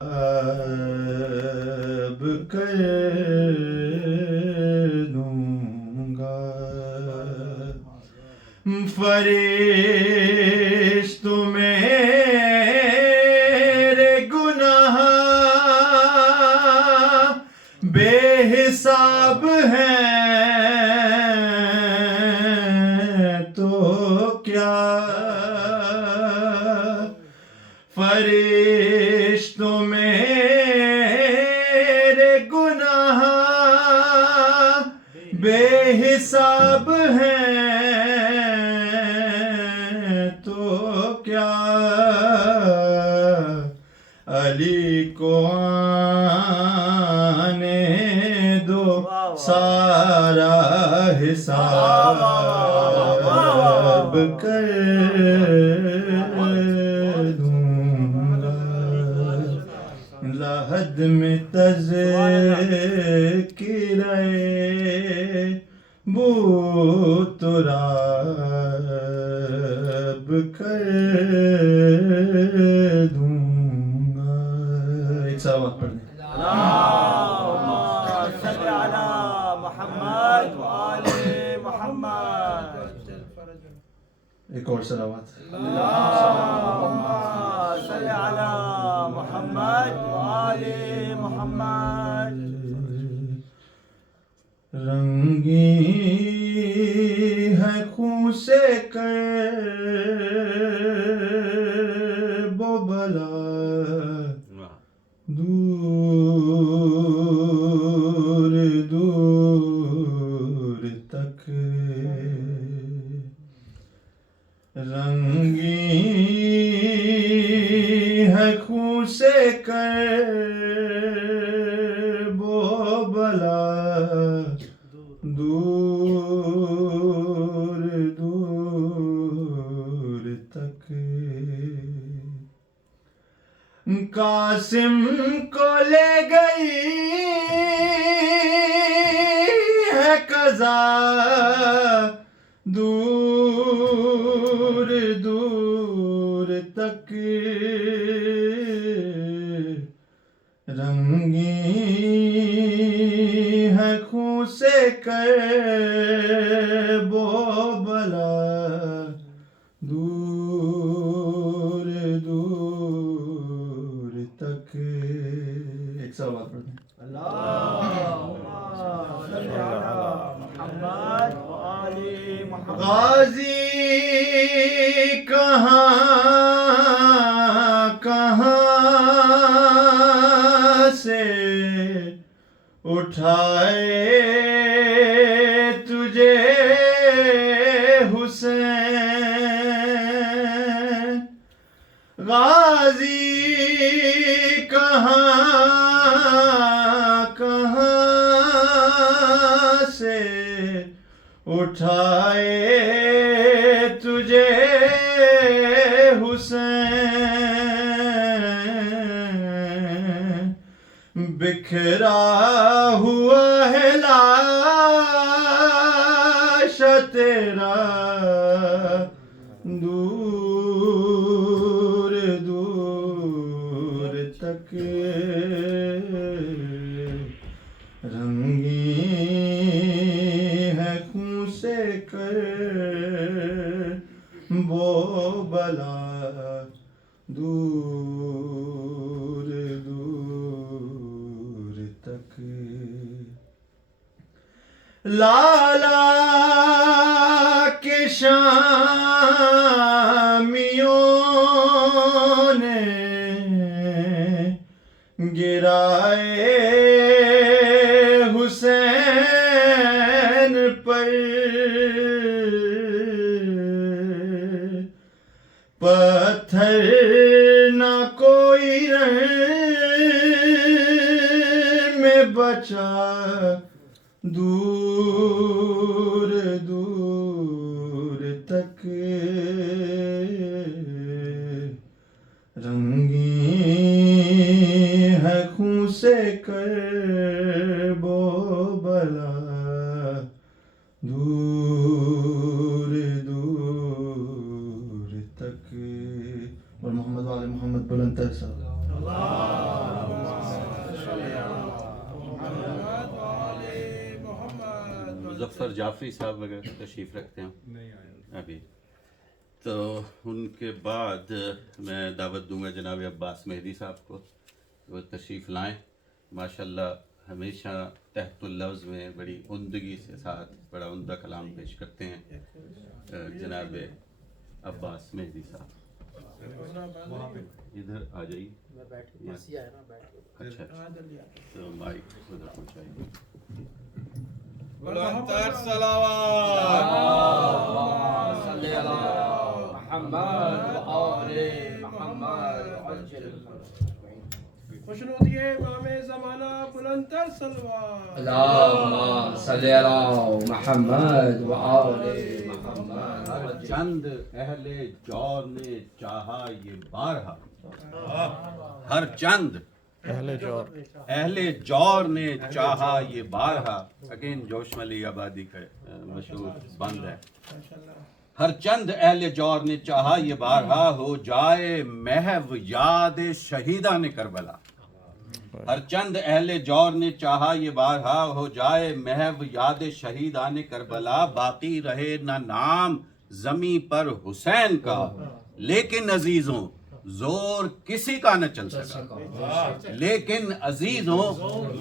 اب کر دوں گا فرشتوں میرے گناہ بے حساب ہیں تو کیا فرشتوں میرے گناہ بے حساب ہیں تو کیا علی کو آنے دو سارا حساب کر لحد میں تذکرہ بو تراب کر دوں گا. ایک سلوات پڑھ دیں. اللہم صل علی محمد وآل محمد. ایک اور سلوات. اللہم صل علی محمد وآل محمد. رنگی ہے خون سے کرب و بلا دور دور تک رنگی ہے خون سے کرب و بلا دور دور تک قاسم کو لے گئی ہے قضا دور دور تک رنگی ہے خون سے کرب و بلا دور دور تک. ایک سلوات پڑھ دیں. اللہم صل علی محمد وآل محمد. غازی کہاں کہاں سے اٹھائے تجھے حسین غازی کہاں کہاں سے اٹھائے تجھے حسین بکھرا ہوا ہے لاش تیرا دور دور تک رنگی ہے خون سے کرب و بلا دور دور تک لالا کے شامیوں نے گرائے حسین پر پتھر نہ کوئی رن میں بچا دور دور تک رنگی ہے خون سے کرب و بلا دور دور تک. اور محمد وآل محمد بلند تر. مظفر جعفری صاحب وغیرہ تشریف رکھتے ہیں ابھی. تو ان کے بعد میں دعوت دوں گا جناب عباس مہدی صاحب کو، وہ تشریف لائیں. ماشاءاللہ ہمیشہ تحت اللفظ میں بڑی عمدگی سے ساتھ بڑا عمدہ کلام پیش کرتے ہیں جناب عباس مہدی صاحب. ادھر آ جائیے. اچھا تو مائک ادھر پہنچائیے. بلندتر صلوات. صلی علی محمد و آل محمد. خوشنودی امام زمانہ بلندتر صلوات. اللہم صلی علی محمد و آل محمد. ہر چند اہل جور نے چاہا یہ بارہا، ہر چند اہل جور نے چاہا یہ بارہا. اگین جوش ملی آبادی کا مشہور بند ہے. ہر چند اہل جور نے چاہا یہ بارہا، ہو جائے محو یاد شہیدان کربلا. ہر چند اہل جور نے چاہا یہ بارہا، ہو جائے محو یاد شہیدان کربلا. باقی رہے نہ نام زمیں پر حسین کا، لیکن عزیزوں زور کسی کا نہ چل سکا. لیکن عزیزوں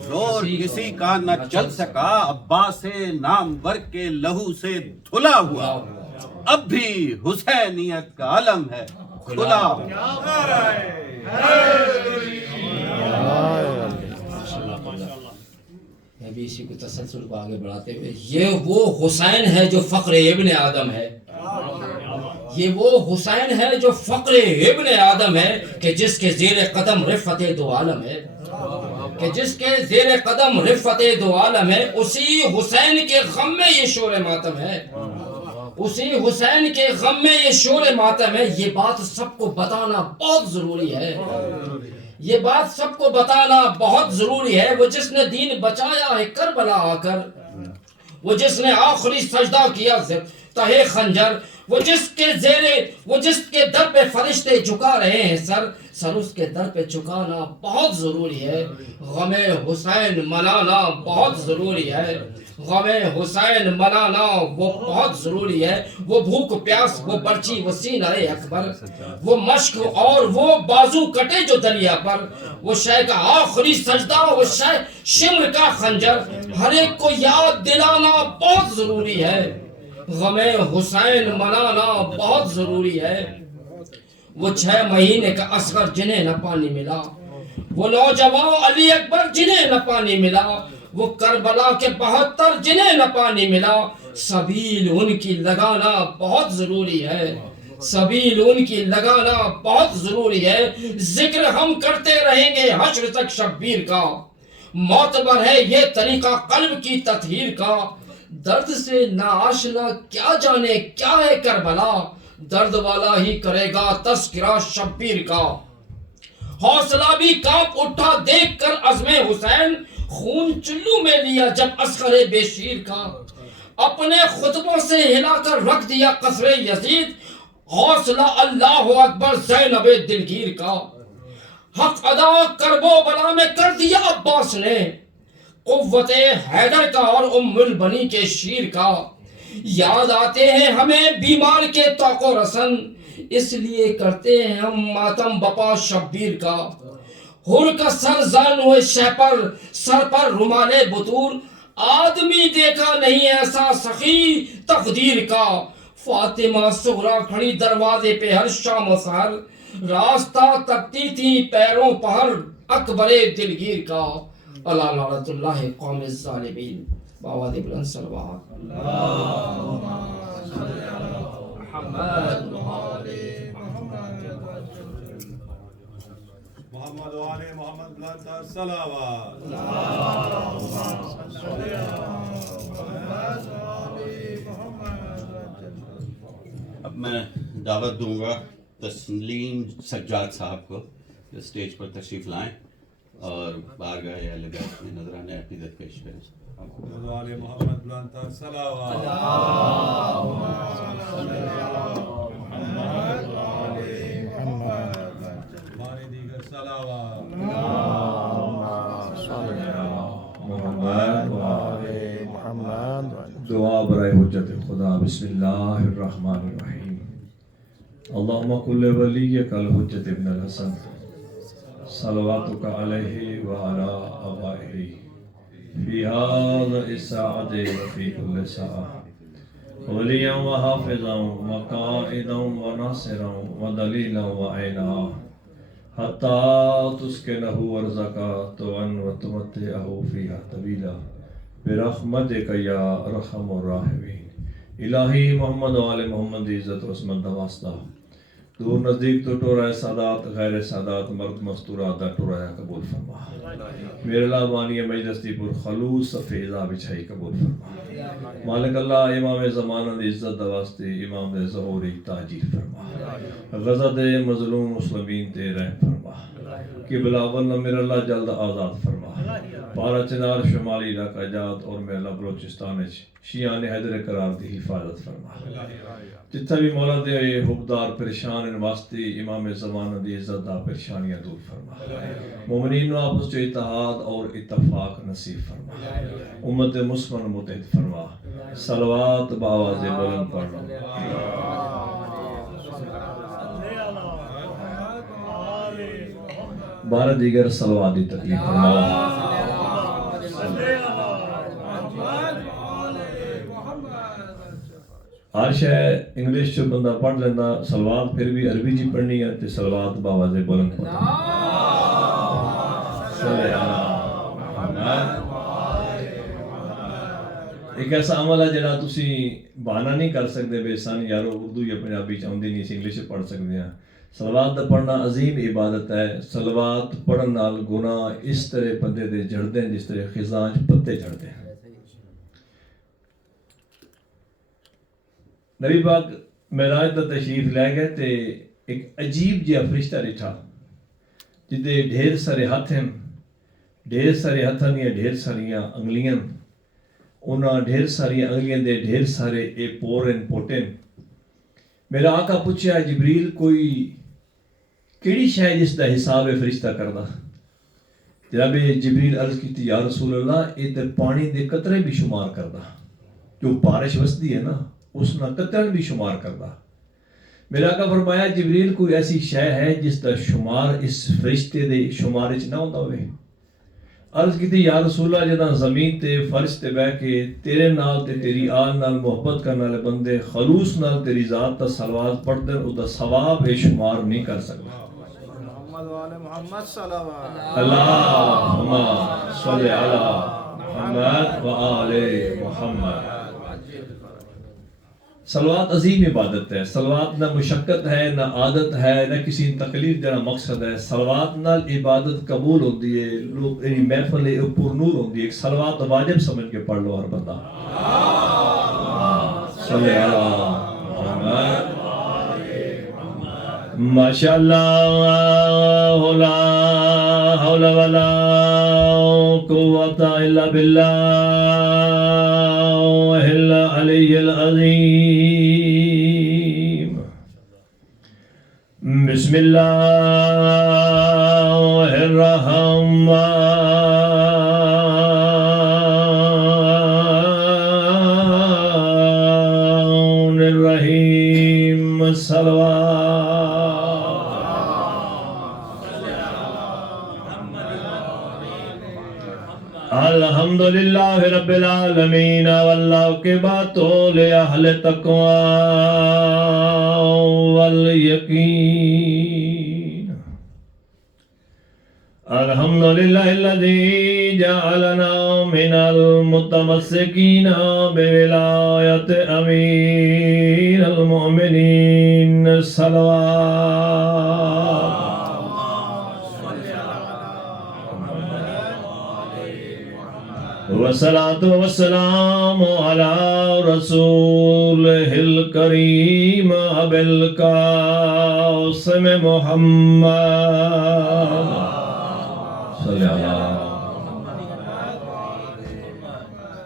زور کسی کا نہ چل سکا. عباس نامور کے لہو سے دھلا ہوا، اب بھی حسینیت کا علم ہے کھلا. میں بھی اسی کو تسلسل کو آگے بڑھاتے ہوئے، یہ وہ حسین ہے جو فقر ابن آدم ہے. یہ وہ حسین ہے جو فقر ابن آدم ہے، کہ جس کے زیر قدم رفعت دو عالم ہے. کہ جس کے زیر قدم رفعت دو عالم ہے. اسی حسین کے غم میں یہ شور ماتم ہے. اسی حسین کے غم میں یہ شور ماتم ہے. یہ بات سب کو بتانا بہت ضروری ہے. یہ بات سب کو بتانا بہت ضروری ہے. وہ جس نے دین بچایا ہے کربلا آ کر، وہ جس نے آخری سجدہ کیا تہے خنجر، وہ جس کے در پہ فرشتے جھکا رہے ہیں سر اس کے در پہ جھکانا بہت ضروری ہے. غم حسین منانا بہت ضروری ہے. غم حسین منانا وہ بہت ضروری ہے. وہ بھوک پیاس، وہ برچی، وہ سینہ اکبر، وہ مشق اور وہ بازو کٹے جو دریا پر، وہ شے کا آخری سجدہ، وہ شے شمر کا خنجر، ہر ایک کو یاد دلانا بہت ضروری ہے. غم حسین منانا بہت ضروری ہے. وہ 6 مہینے کا اصغر جنہیں نہ پانی ملا، وہ نوجوان علی اکبر جنہیں نہ پانی ملا، وہ کربلا کے 72 جنہیں نہ پانی ملا. سبیل ان کی لگانا بہت ضروری ہے. سبیل ان کی لگانا بہت ضروری ہے. ذکر ہم کرتے رہیں گے حشر تک شبیر کا، معتبر ہے یہ طریقہ قلب کی تطہیر کا. درد سے ناآشنا کیا جانے کیا ہے کربلا، درد والا ہی کرے گا تذکرہ شبیر کا. حوصلہ بھی کانپ اٹھا دیکھ کر عزم حسین، خون چلو میں لیا جب اصغر بے شیر کا. اپنے خطبوں سے ہلا کر رکھ دیا قصر یزید، حوصلہ اللہ اکبر زینب دلگیر کا. حق ادا کربو بلا میں کر دیا عباس نے، قوت حیدر کا اور ام البنی کے شیر کا. یاد آتے ہیں ہمیں بیمار کے طاق و رسن، اس لیے کرتے ہیں ہم ماتم بپا شبیر کا. ہر کا سر زن ہوئے شہ پر، سر پر رومال بطور، آدمی دیکھا نہیں ایسا سخی تقدیر کا. فاطمہ صغرا کھڑی دروازے پہ ہر شام و سحر، راستہ تکتی تھی پیروں پر اکبر دلگیر کا. اللہ لعنت اللہ قوم الظالمین. بآواز بلند صلوات. محمد و آل محمد بلندتر صلوات. اب میں دعوت دوں گا تسلیم سجاد صاحب کو، جو اسٹیج پر تشریف لائیں اور بارگاہ اہل بیت میں نذرانہ عقیدت پیش کریں. محمد و آل محمد بلندتر صلوات. ہمارے دیگر صلوات. محمد و آل محمد. بسم اللہ الرحمن الرحیم اللہم کل ولیک الحجت ابن الحسن صلواتک علیہ وعلا آبائہ فی هذا الساعۃ وفی کل ساعۃ ولیاً وحافظاً وقائداً وناصراً ودلیلاً وعینا حتی تسکنہ ارضک طوعاً وتمتعہ فیہا طویلا برحمتک یا ارحم الراحمین۔ الہی محمد و آل محمد دی عزت و عصمت دا واسطہ دور نزدیک تو ٹورائے سادات غیر سادات مرد مستورات دا ٹورائے قبول فرما۔ میرے اللہ بانی مجلس دی پر خلوص فیضا بچھائی قبول فرما۔ مالک اللہ امام زمانہ دی عزت دا واسطے امام دے ظہوری تاجیر فرما۔ غزہ دے مظلوم مسلمین تے رحم فرما۔ قبلہ ورنہ میرے اللہ جلد آزاد فرما۔ پارا چنار شمالی علاقہ جات اور میرے اللہ بلوچستان شیعان حیدر قرار دی حفاظت فرما۔ جتنا بھی مولا دے حبدار پریشان ان واسطے امام زمانہ دی عزت دا پریشانیاں دور فرما۔ مومنین و آپس جو اتحاد اور اتفاق نصیب فرما۔ امت مسلم متحد فرما۔ صلوات بآواز بلند پڑھنا۔ بارہ دیگر صلوات دی تکلیف فرما۔ ہر شے انگلش جو بندہ پڑھ لینا صلوات پھر بھی عربی جی پڑھنی ہے تے صلوات بآواز بلند پڑھنا۔ ایک ایسا عمل ہے جڑا تسی بہانہ نہیں کر سکتے بے سان یارو اردو یا پنجابی چاہندی نہیں انگلش پڑھ سکتے ہیں۔ صلوات دا پڑھنا عظیم عبادت ہے۔ صلوات پڑھن نال گناہ اس طرح بندے دے جھڑدے ہیں جس طرح خزاں پتے جھڑدے ہیں۔ نبی پاک معراج دا تشریف لے گئے تے ایک عجیب جہا فرشتہ ڈٹھا جدے ڈھیر سارے ہاتھ ہیں، ڈھیر سارے ہاتھاں دیاں ڈھیر ساریاں انگلیاں، انہاں ڈھیر ساریاں انگلیاں دے ڈھیر سارے اے پورن پوٹن۔ میرا آقا پوچھا جبریل کوئی کیڑی شے جس دا حساب فرشتہ کردا؟ جناب جبریل عرض کیتی یا رسول اللہ اے تے پانی دے قطرے بھی شمار کردا، جو بارش وسدی ہے نا اس نہ قطرن بھی شمار کردا۔ میرا آقا فرمایا جبریل کوئی ایسی شے ہے جس دا شمار اس فرشتے دے شمار وچ نہ ہوندا ہوئے؟ عرض کیتی یا رسول اللہ جداں زمین تے فرش تے بیٹھ کے تیرے نال تے تیری آل نال محبت کرنے والے بندے خلوص نال تیری ذات تا صلوات پڑھتے ہیں اس دا ثواب بے شمار نہیں کر سکتا۔ محمد وآل محمد صلوات اللہم صلی علی محمد وآل محمد۔ صلوات عظیم عبادت ہے۔ صلوات نہ مشقت ہے نہ عادت ہے نہ کسی تکلیف دینا مقصد ہے۔ صلوات نال عبادت قبول ہوتی ہے، لوگ ایک محفل پر نور ہوتی ہے۔ ایک صلوات واجب سمجھ کے پڑھ لو ہر بندہ۔ صلی علی محمد۔ ماشاءاللہ لا حول ولا قوت الا باللہ العلی العظیم۔ بسم اللہ الرحمن الرحیم۔ صلوات الحمدللہ رب العالمین واللہ کے باتوں لے اہل تقوی والیقین۔ الحمدللہ الذی جعلنا من المتمسکین بولایت امیر المؤمنین۔ صلوات والصلاة والسلام على رسوله الكريم أبي القاسم محمد صلى الله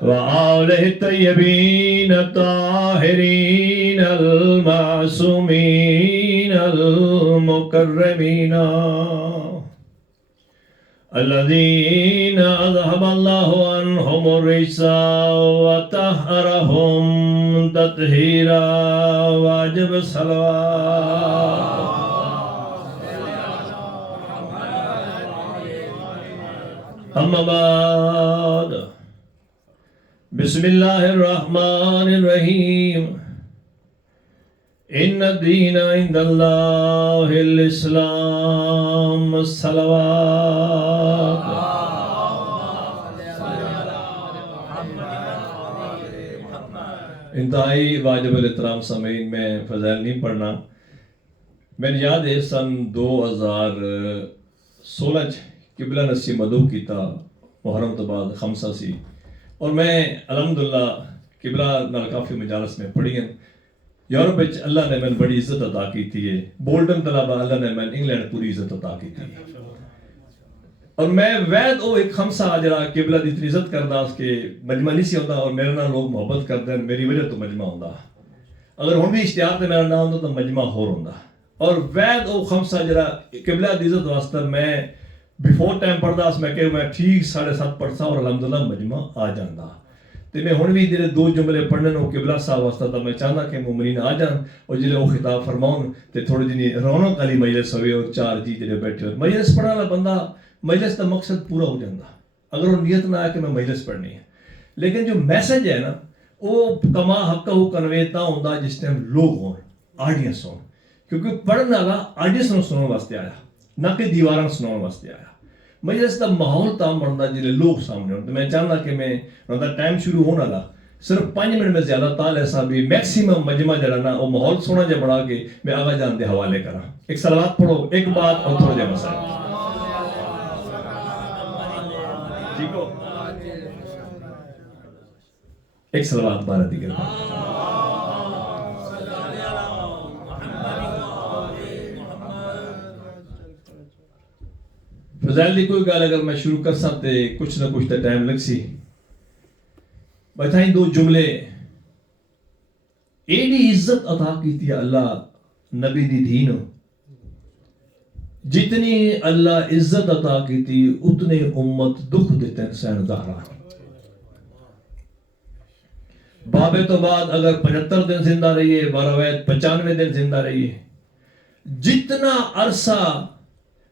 وآله الطيبين الطاهرين المعصومين المكرمين۔ الذين أذهب الله عنهم الرجس وطهرهم تطهيرا واجب الصلوات. أما بعد بسم الله الرحمن الرحيم إن الدين عند الله الإسلام الصلوات. انتہائی واجب الاحترام سامعین، میں فضائل نہیں پڑھنا. میں یاد ہے سن 2016 قبلہ نسی مدعو کیتا محرم تو بعد خمسہ سی، اور میں الحمدللہ قبلہ نال کافی مجالس میں پڑھی ہیں. یورپ وچ اللہ نے میں بڑی عزت عطا کی تھی ہے. بولٹن طلبہ اللہ نے میں انگلینڈ پوری عزت عطا کی تھی. اور میں وید او ایک خمسہ جڑا قبلہ دی اتنی عزت کردا اس کے مجمع نہیں سی ہوندا، اور میرے نال لوگ محبت کردے ہیں میری وجہ تو مجمع ہوندا. اگر ہن بھی اشتہار تے میرا نہ ہوندا تو مجمع ہور ہوندا. اور وید او خمسہ جڑا قبلہ دی عزت واسطے میں بیفور ٹائم پڑھدا اس میں کہ میں ٹھیک 7:30 پڑھسا اور الحمدللہ مجمع آ جاندا. تے میں ہن بھی جڑے 2 جملے پڑھنے نو قبلہ صاحب واسطے تو میں چاہنا کہ مومنین آ جان اور جڑے وہ خطاب فرماؤن تے تھوڑی جنی رونق والی مجلس ہوئے اور 4 جی جڑے بیٹھے ہو. مجلس پڑھنے والا بندہ مجلس کا مقصد پورا ہو جاتا اگر وہ نیت نہ آئے کہ میں مجلس پڑھنی ہے. لیکن جو میسج ہے نا وہ کما حقہ کنوے تا ہوندا جس ٹائم لوگ ہوں، آڈینس ہوں. کیونکہ پڑھنے والا آڈینس نو سننے واسطے آیا نہ کہ دیواراں سناؤن واسطے آیا. مجلس کا ماحول تام بنتا جلے لوگ سامنے ہوں. تو میں چاہتا کہ میں ٹائم شروع ہونا لا صرف 5 منٹ میں زیادہ تال ایسا بھی میکسیمم مجمع جڑا نا وہ ماحول سونا جا بڑھا کے میں آغا جان دے حوالے کرا. ایک صلوات پڑھو، ایک بات اور تھوڑا جا مسائل. ٹھیک ہو؟ ایک صلوات بارہ دیگر فضائل دی کوئی گال اگر میں شروع کر سکتے کچھ نہ کچھ تو ٹائم لگ سی. بتائیں 2 جملے ایڈی عزت عطا کی تھی اللہ نبی دی دین. جتنی اللہ عزت عطا کی تھی اتنے امت دکھ دیتے ہیں سین زہرا. بابے تو بعد اگر 75 دن زندہ رہیے، باروید 95 دن زندہ رہیے، جتنا عرصہ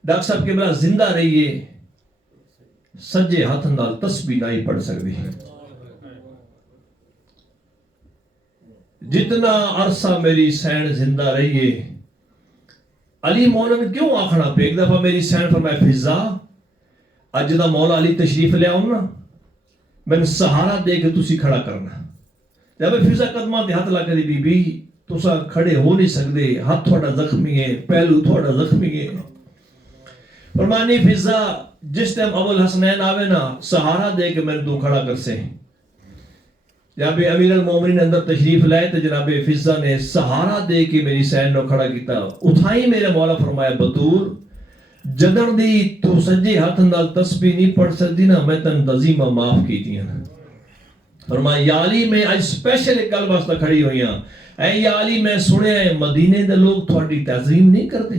ڈاکٹر صاحب کے بلا زندہ رہیے سجے ہاتھ نال تسبیح نہیں پڑھ سکتی. جتنا عرصہ میری سین زندہ رہیے علی مولا نے کیوں آکھنا پہ ایک دفعہ میری سین فرمایا فضا اج دا مولا علی تشریف لے آؤں نا میں سہارا دے کے تسی کھڑا کرنا. جب فضا قدمہ دے ہاتھ لگا دی بی بی تسا کھڑے ہو نہیں سکتے، ہاتھ تھوڑا زخمی ہے، پہلو تھوڑا زخمی ہے. فرمانی فضا جس ٹائم ابو الحسنین آوے نا سہارا دے کے میں تو کھڑا کر سے. جب امیر المومنین اندر تشریف لائے تو جناب فضا نے سہارا دے کے میری سین نو کھڑا کیتا. اٹھائی میرے مولا فرمایا بطور جدن دی تو سجے ہاتھ نال تسبیح نہیں پڑھ سکتی نا میں تن تزیمہ معاف کی تھی. فرمایا یا علی میں آج سپیشل ایک گل واسطہ کھڑی ہوئی ہاں. اے یا علی میں سنے ہیں مدینے دے لوگ تھوڑی تعظیم نہیں کرتے،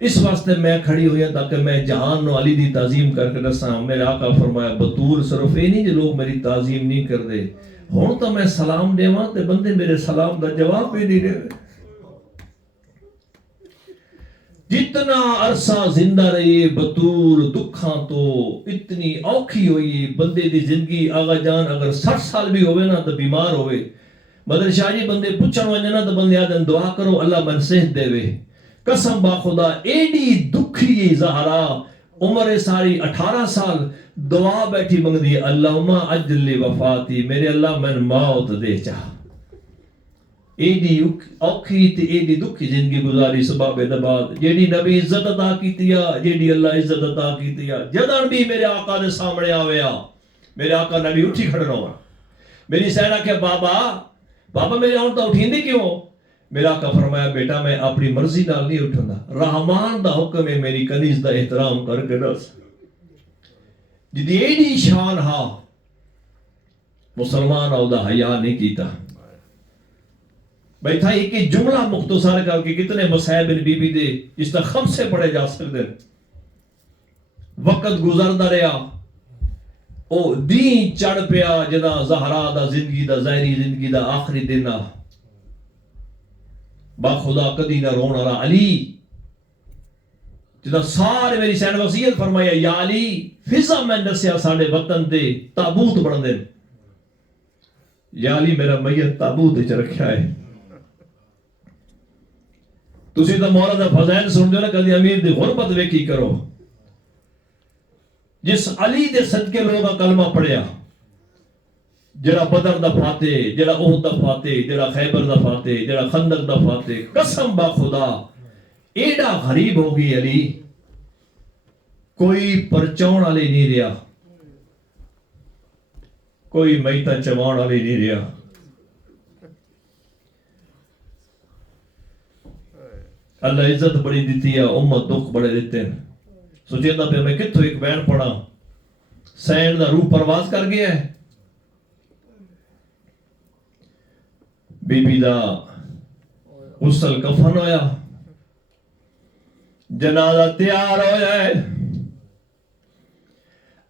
اس واسطے میں کھڑی ہوئی ہوں تاکہ میں جہان نو علی دی تعظیم کر کے دساں. میرے آقا فرمایا بطور صرف یہ نہیں جو لوگ میری تعظیم نہیں کرتے، ہوں تو میں سلام دیواں تے بندے میرے سلام دا جواب بھی نہیں دے. جتنا عرصہ زندہ رہی بطور دکھاں تو اتنی اوکھی ہوئی بندے دی زندگی. آغا جان اگر 60 سال بھی ہوئے نا تو بیمار ہوئے، مدر شاہ جی بندے پوچھن وجہ نا تو بندے آدھن دعا کرو اللہ من صحت دے وے. قسم با خدا ایڈی دکھی زہرا عمر ساری 18 سال دعا بیٹھی منگ دی اللہم اجل وفاتی میرے اللہ من موت دے چاہ. ایڈی اوکھی تے ایڈی دکھی زندگی گزاری سباب دباد جیڑی نبی عزت عطا کیتیا جیڑی اللہ عزت عطا کیتیا. جدن بھی میرے آقا دے سامنے آویا میرے آقا نبی اٹھی کھڑنا ہوا. میری سینہ کہ بابا میرے ہون تو اٹھین دی کیوں؟ میرا آقا فرمایا بیٹا میں اپنی مرضی نال نہیں اٹھندا، رحمان دا حکم ہے میری کنیز دا احترام کر کے دس. جدی ایڈی شان ہا مسلمان او دا حیا نہیں کیتا. بھائی تھا ایک جملہ مختصر کر کے کتنے مصائب بی بی دے جس طرح خمسے پڑھے جا سکتے ہیں. وقت گزردا رہا او دین چڑھ پیا جدا زہرا دا زندگی دا ظاہری زندگی دا آخری دن با خدا کدی نہ رونا رہا علی جدا سارے میری سین وصیت فرمایا یا علی فضا میں دسیا ساڈے وطن دے تابوت بن دے یا علی میرا میت تابوت وچ رکھیا ہے تسی تو مولا دا فضائل سن دے نا کدی امیر دی غربت ویکھی کرو جس علی دے صدقے لوگا کلمہ پڑھیا جڑا بدر دا فاتح جڑا احد دا فاتح جڑا خیبر دا فاتح جڑا خندق دا فاتح قسم با خدا ایڈا غریب ہوگی علی کوئی پرچاؤن والی نہیں رہا کوئی میتا چواؤن والی نہیں رہا اللہ عزت بڑی دیتی ہے امت دکھ بڑے دیتے ہیں سوچیتا پہ میں کتھو ایک بین پڑھا سینڈ دا روح پرواز کر گیا ہے بی بی دا غسل کفن ہویا جنازہ تیار ہویا ہے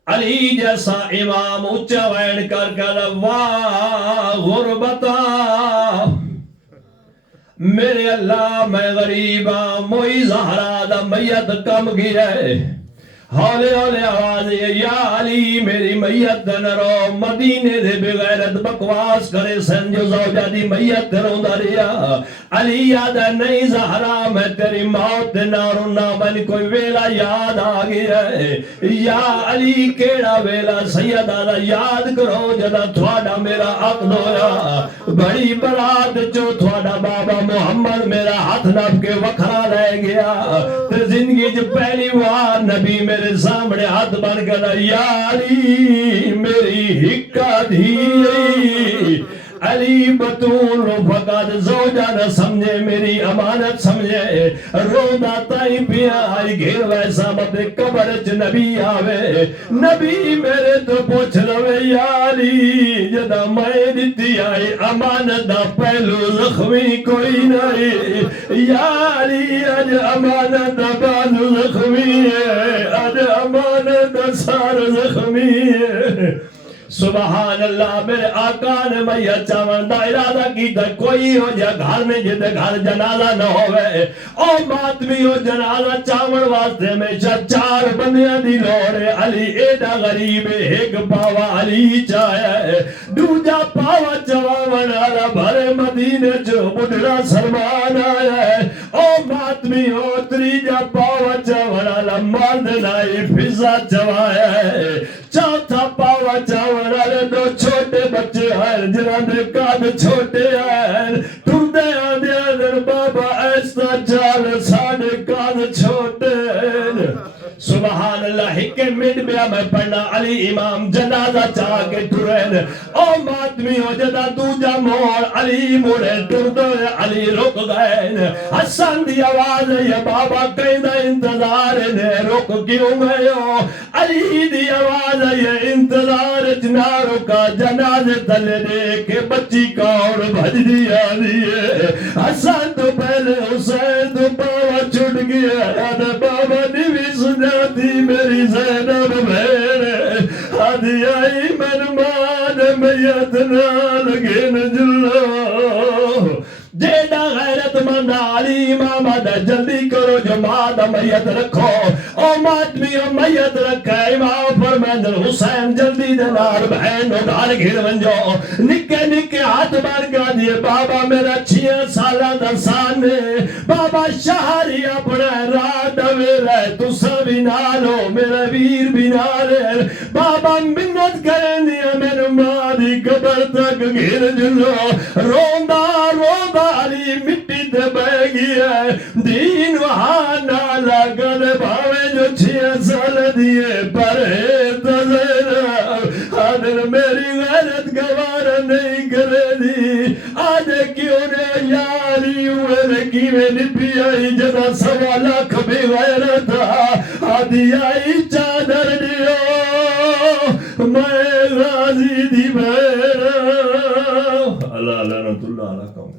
علی جیسا امام اچھا وین کر کر واہ غربتا میرے اللہ میں غریبا موئی زہرا دا میت کم گیا ہے ہولے ہولے آواز یا علی میری میت نہ رو مدینے دے بغیرت بکواس کرے سن جو زوجہ دی میت روندا رہیا علی یاد ہے نہیں زہرا میں تیری موت نہ رونا من کوئی ویلا یاد آ گیا ہے یا علی کیڑا ویلا سیدہ دا یاد کرو جدا تھوڑا میرا عقد ہویا بڑی برات جو تھوڑا بابا محمد میرا ہاتھ نب کے وکھرا رہ گیا تے زندگی جو پہلی وار نبی میرے سامنے ہاتھ بن گیا یا علی میری ہکا دھی علی بطول رو فقط زوجہ نہ سمجھے میری امانت سمجھے رودا تائی پیا آئی گھر ویسا مت قبر چ نبی آوے نبی میرے تو پوچھ لوے یا علی جدا میں دیتی آئی امانت دا پہلو زخمی کوئی نہیں یا علی اج امانت دا بازو زخمی ہے اج امانت دا سار زخمی ہے سبحان اللہ میرے آقا نے میت چاون دا ارادہ کیتا کوئی ہو جا گھر میں جتے گھر جنازہ نہ ہوئے او ماتمی ہو جنازہ چاون واسطے میں چار بندیاں دی لوڑے علی ایڈا غریب ایک پاوا علی چاہے دوجا پاوا چواون آلا بھرے مدینے جو بڑھڑا سلمان آیا ہے او ماتمی ہو تریجا پاوا چواون آلا مرد نائی فضا چوایا ہے چوتھا پاوا چواون والے دو چھوٹے بچے ہیں جنہاں دے قد چھوٹے ہیں ٹردے آدھے آدھے بابا ایسا چال ساڑھے قد چھوٹے ہیں سبحان اللہ ہکے منٹ بیا میں پڑھنا علی امام جنازہ چاہ کے ٹرین او ماتمی ہو جدا دوجا موڑ علی موڑے ٹردے علی رک گئے حسن دی آواز یہ بابا کہیں دا انتظار نے رک کیوں گئے ہو علی دی آواز یہ انتظار چناروں کا جنازے تلے دے کے بچی کا اور بھج دیا دیئے حسن تو پہلے حسین تو بابا چھٹ گیا یاد بابا نیوی سناتی میری زینب میرے آدھی آئی من مان میت نال گن جلو جیدہ غیرت مند علی امام دا جلدی کرو جو مادہ میت رکھو او ماتمی او میت رکھا امام فرمیندر حسین جلدی دنار بہن اٹھار گھر بنجو نکے نکے ہاتھ بار کا دیے بابا میرا 6 سالہ دا سانے بابا شہری اپنے رات میرے تو سب نالو میرا ویر بھی نالے بابا منت کریں دیا میرے مادی قبر تک گھر جلو روندہ روندہ علی مٹی تے بہ گیا دین وہاں نہ لگل بھاوے جو 6 سال دیے پر حاضر میری غیرت گوارا نہیں کرے دی آج کیوں نے یاری ہوئے رکی میں نپی آئی جدا 1.25 لاکھ بھی غیرت آدھی آئی چادر دیو میں غازی دی میرا اللہ لعنت اللہ علیہ قوم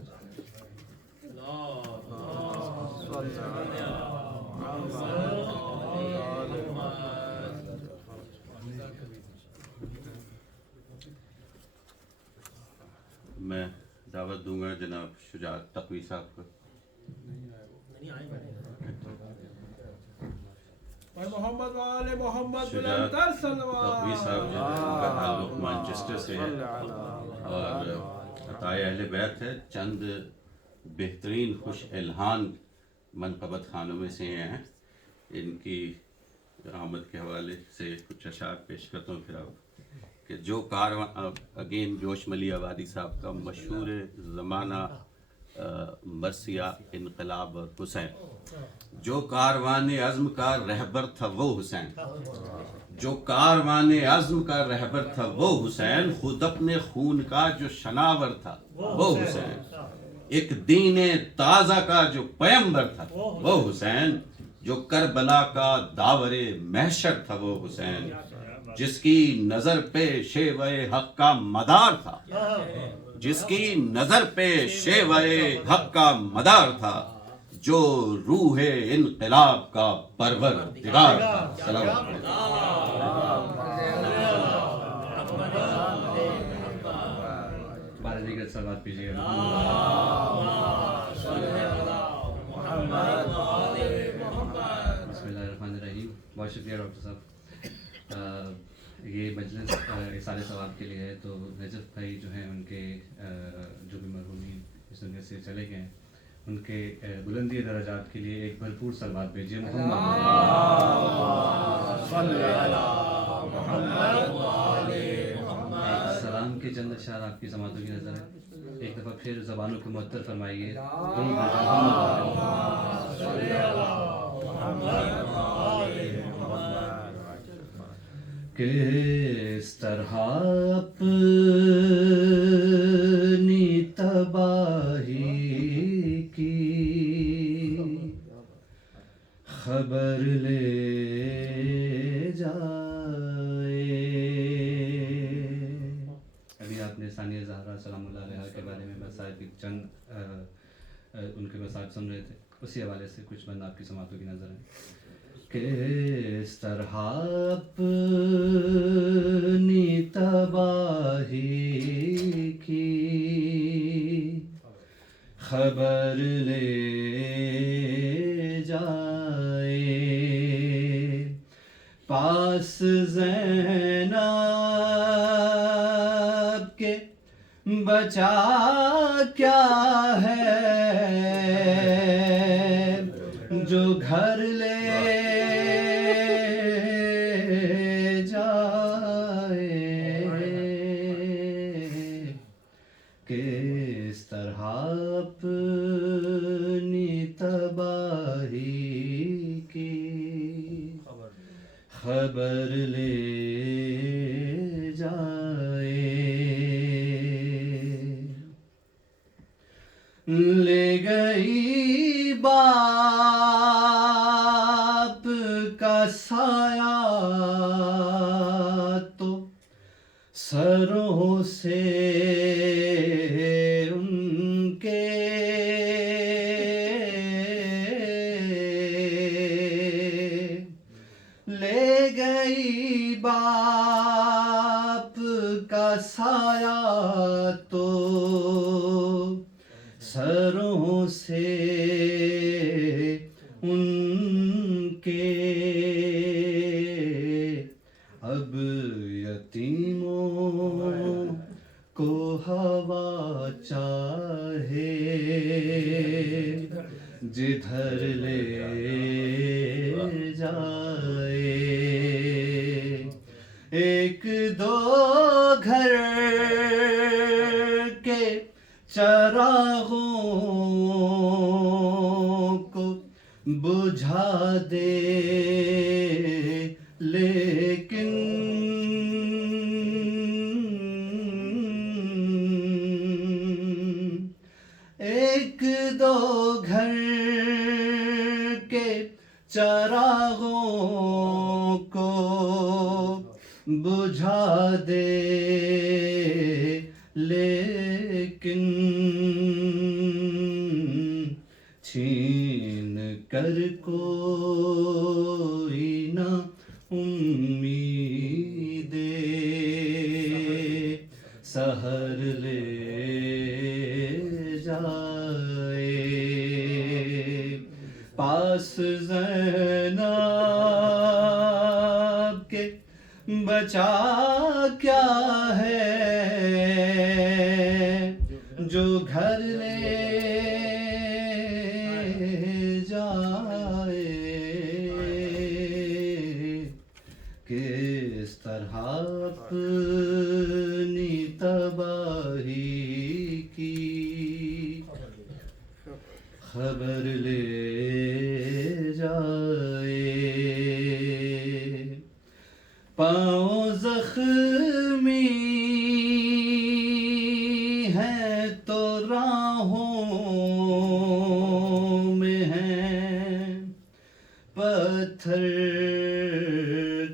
دعوت دوں گا جناب شجاعت تقوی صاحب کو. اور محمد والے محمد شجاعت بلندر تقوی صلوات. صاحب جو ہے ان کا تعلق مانچسٹر سے ہے اور عطائے اہل بیت ہے. چند بہترین خوش الہان منقبت خانوں میں سے ہیں. ان کی آمد کے حوالے سے کچھ اشعار پیش کرتا ہوں. پھر آپ کہ جو کارواں اگین جوش ملی آبادی صاحب کا مشہور زمانہ مرثیہ انقلاب حسین. جو کاروان عزم کا رہبر تھا وہ حسین, جو کاروان عزم کا رہبر تھا وہ حسین, خود اپنے خون کا جو شناور تھا وہ حسین, ایک دین تازہ کا جو پیمبر تھا وہ حسین, جو کربلا کا داور محشر تھا وہ حسین, جس کی نظر پہ شیوہ حق کا مدار تھا, جس کی نظر پہ شیوہ حق کا مدار تھا, جو روح انقلاب کا پروردگار تھا. سلام بارہ کا سوال پیجیے گا. بسم اللہ الرحمن الرحیم. بہت شکریہ ڈاکٹر صاحب. یہ مجلس احسان ثواب کے لیے ہے. تو نجف بھائی جو ہیں ان کے جو بھی مرحومین اس دنیا سے چلے گئے ہیں ان کے بلندی درجات کے لیے ایک بھرپور صلوات بھیجیے. سلام کے چند اشعار آپ کی سماعتوں کی نظر ہے. ایک دفعہ پھر زبانوں کو معطر فرمائیے. کس طرح اپنی تباہی کی خبر لے جائے. ابھی آپ نے ثانیہ زہرا سلام اللہ علیہ کے بارے میں مسائل چند ان کے مسائل سن رہے تھے. اسی حوالے سے کچھ بند آپ کی سماعتوں کی نظر ہے. کس طرح اپنی تباہی کی خبر لے جائے, پاس زینب کے بچا کیا ہے جو گھر لے جائے. کس طرح اپنی تباہی کی خبر لے جائے. لے گئی باپ کا سایہ تو سروں سے ان کے, لے گئی باپ کا سایہ تو سروں سے ان کے, اب یتیموں کو ہوا چاہے جدھر لے جائے. ایک دو گھر کے چراغوں کو بجھا دے لیکن ایک دو گھر کے چراغوں کو بجھا دے لیکن چھین کر کوئی نہ امید سحر لے پاس زینب کے بچا کیا ہے جو گھر لے جائے کس طرح اپنی تباہی کی خبر لے جائے پاؤں زخمی ہے تو راہوں میں ہیں پتھر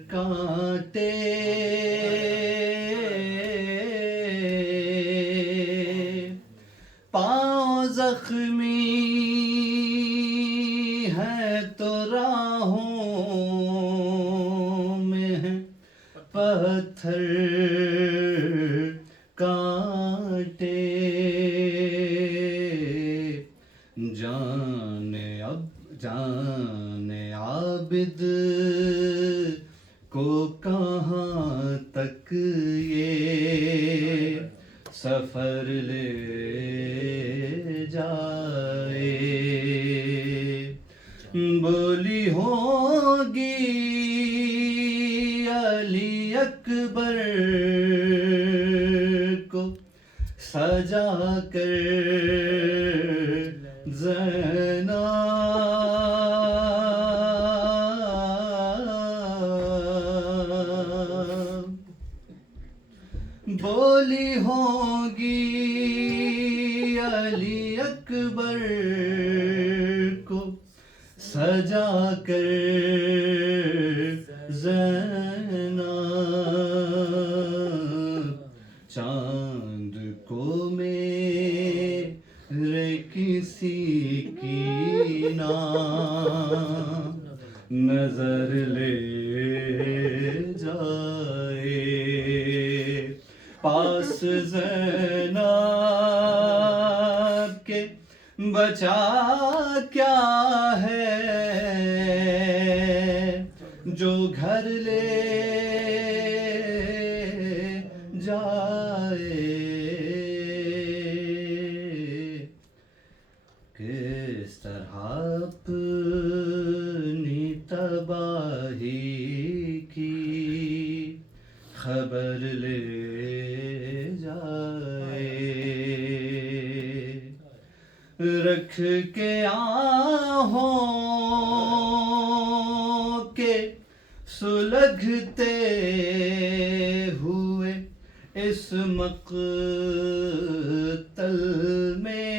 کانٹے پاؤں زخمی ہے تو راہوں میں ہیں پتھر کانٹے جان عابد کو کہاں تک یہ سفر لے جائے بولی ہوگی علی اکبر کو سجا کر بولی ہوگی علی اکبر کو سجا کر زینب چاند کو میرے کسی کی نہ نظر لے جائے پاس زینب کے بچا کیا ہے جو گھر لے جائے کس طرح اپنی تباہی کی خبر لے جائے رکھ کے آہوں کے سلگتے ہوئے اس مقتل میں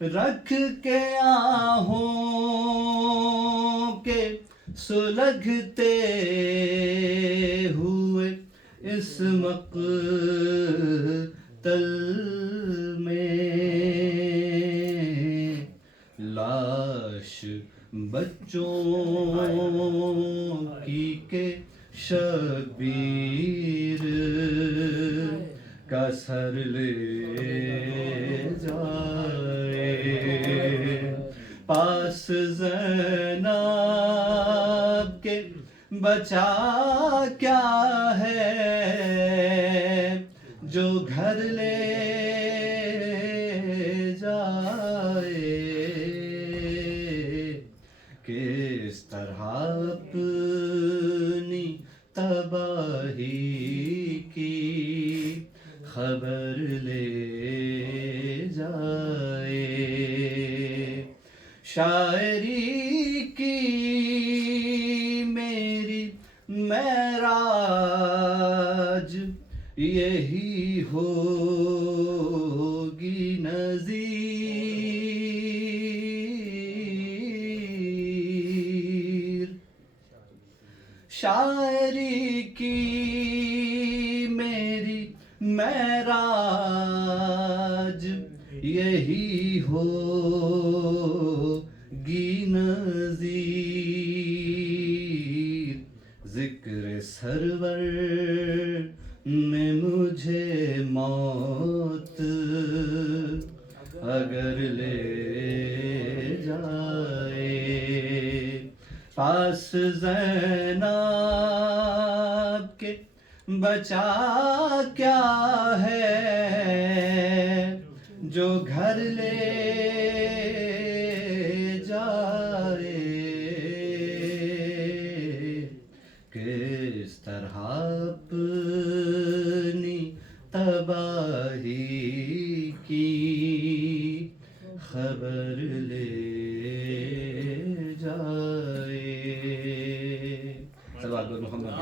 رکھ کے آہوں کے سلگتے ہوئے اس مقتل میں لاش بچوں کی کہ شبیر کا سر لے جائے پاس زینب کے بچا کیا ہے جو گھر لے جائے کس طرح اپنی تباہی کی خبر لے جائے شاعری کی میری معراج یہی ہوگی نذیر شاعری کی میری معراج یہی ہوگی نذیر ذکر سرور نے مجھے موت پاس زینب کے بچا کیا ہے جو گھر لے جائے، کس طرح اپنی تباہی کی خبر لے جائے۔ صلوات محمد۔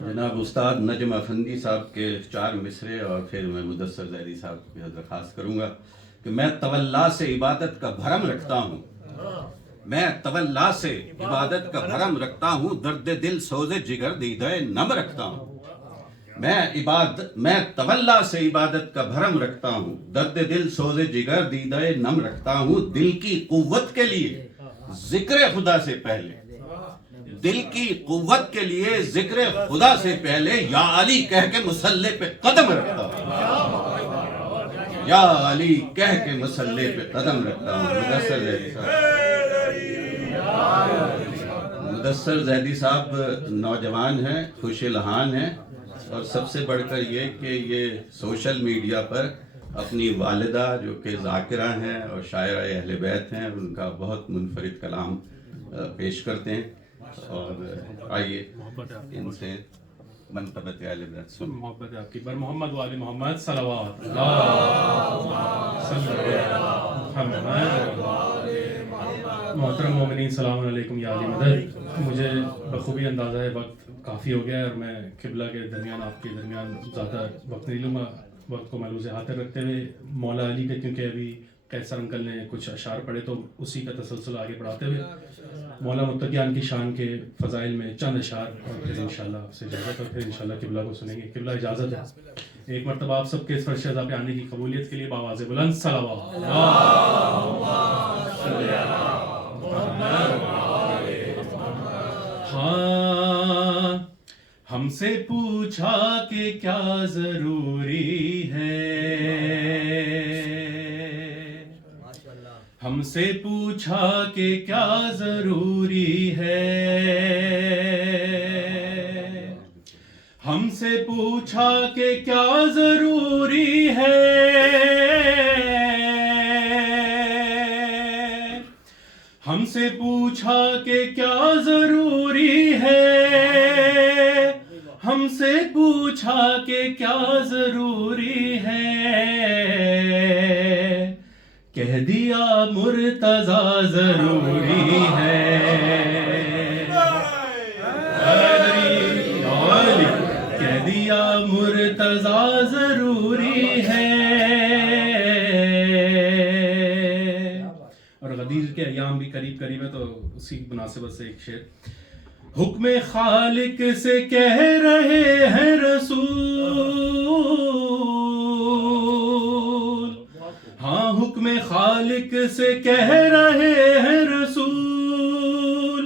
جناب استاد نجم افندی صاحب کے 4 مصرے اور پھر میں مدثر زیدی صاحب کی درخواست کروں گا کہ میں تولا سے عبادت کا بھرم رکھتا ہوں، میں تولا سے عبادت کا بھرم رکھتا ہوں، درد دل سوز جگر دیدہ نم رکھتا ہوں۔ میں تولا سے عبادت کا بھرم رکھتا ہوں، درد دل سوز جگر دیدہ نم رکھتا ہوں، دل کی قوت کے لیے ذکر خدا سے پہلے، دل کی قوت کے لیے ذکر خدا سے پہلے یا علی کہہ کے مصلی پہ قدم رکھتا ہوں، یا علی کہہ کے مصلی پہ قدم رکھتا ہوں۔ مدثر زیدی صاحب نوجوان ہیں، خوش الحان ہیں، اور سب سے بڑھ کر یہ کہ یہ سوشل میڈیا پر اپنی والدہ جو کہ ذاکرہ ہیں اور شاعرہ اہل بیت ہیں، ان کا بہت منفرد کلام پیش کرتے ہیں، اور آئیے ان سے منقبت اہل بیت سن۔ محبت آپ کی بر محمد و آل محمد صلوات محترم مومنین، سلام علیکم یا علی مدد۔ مجھے بخوبی اندازہ ہے وقت کافی ہو گیا ہے، اور میں قبلہ کے درمیان آپ کے درمیان زیادہ وقت نہیں لوں گا۔ وقت کو ملحوظ خاطر رکھتے ہوئے مولا علی کے، کیونکہ ابھی قیصر انکل نے کچھ اشعار پڑھے تو اسی کا تسلسل آگے بڑھاتے ہوئے مولا متقیان کی شان کے فضائل میں چند اشعار، اور پھر انشاءاللہ آپ سے اجازت، اور پھر انشاءاللہ قبلہ کو سنیں گے۔ قبلہ اجازت ہے ایک مرتبہ آپ سب کے اس فرش عزا پہ آنے کی قبولیت کے لیے بآواز بلند صلوات۔ ہاں ہم سے پوچھا کہ کیا ضروری ہے، ہم سے پوچھا کہ کیا ضروری ہے، ہم سے پوچھا کہ کیا ضروری ہے، ہم سے پوچھا کہ کیا ضروری ہے، ہم سے پوچھا کہ کیا ضروری ہے، کہہ دیا مرتضیٰ ضروری ہے، کہہ دیا مرتضیٰ ضروری ہے۔ اور غدیر کے ایام بھی قریب قریب ہے تو اسی مناسبت سے ایک شعر۔ حکم خالق سے کہہ رہے ہیں رسول، ہاں حکم خالق سے کہہ رہے ہیں رسول،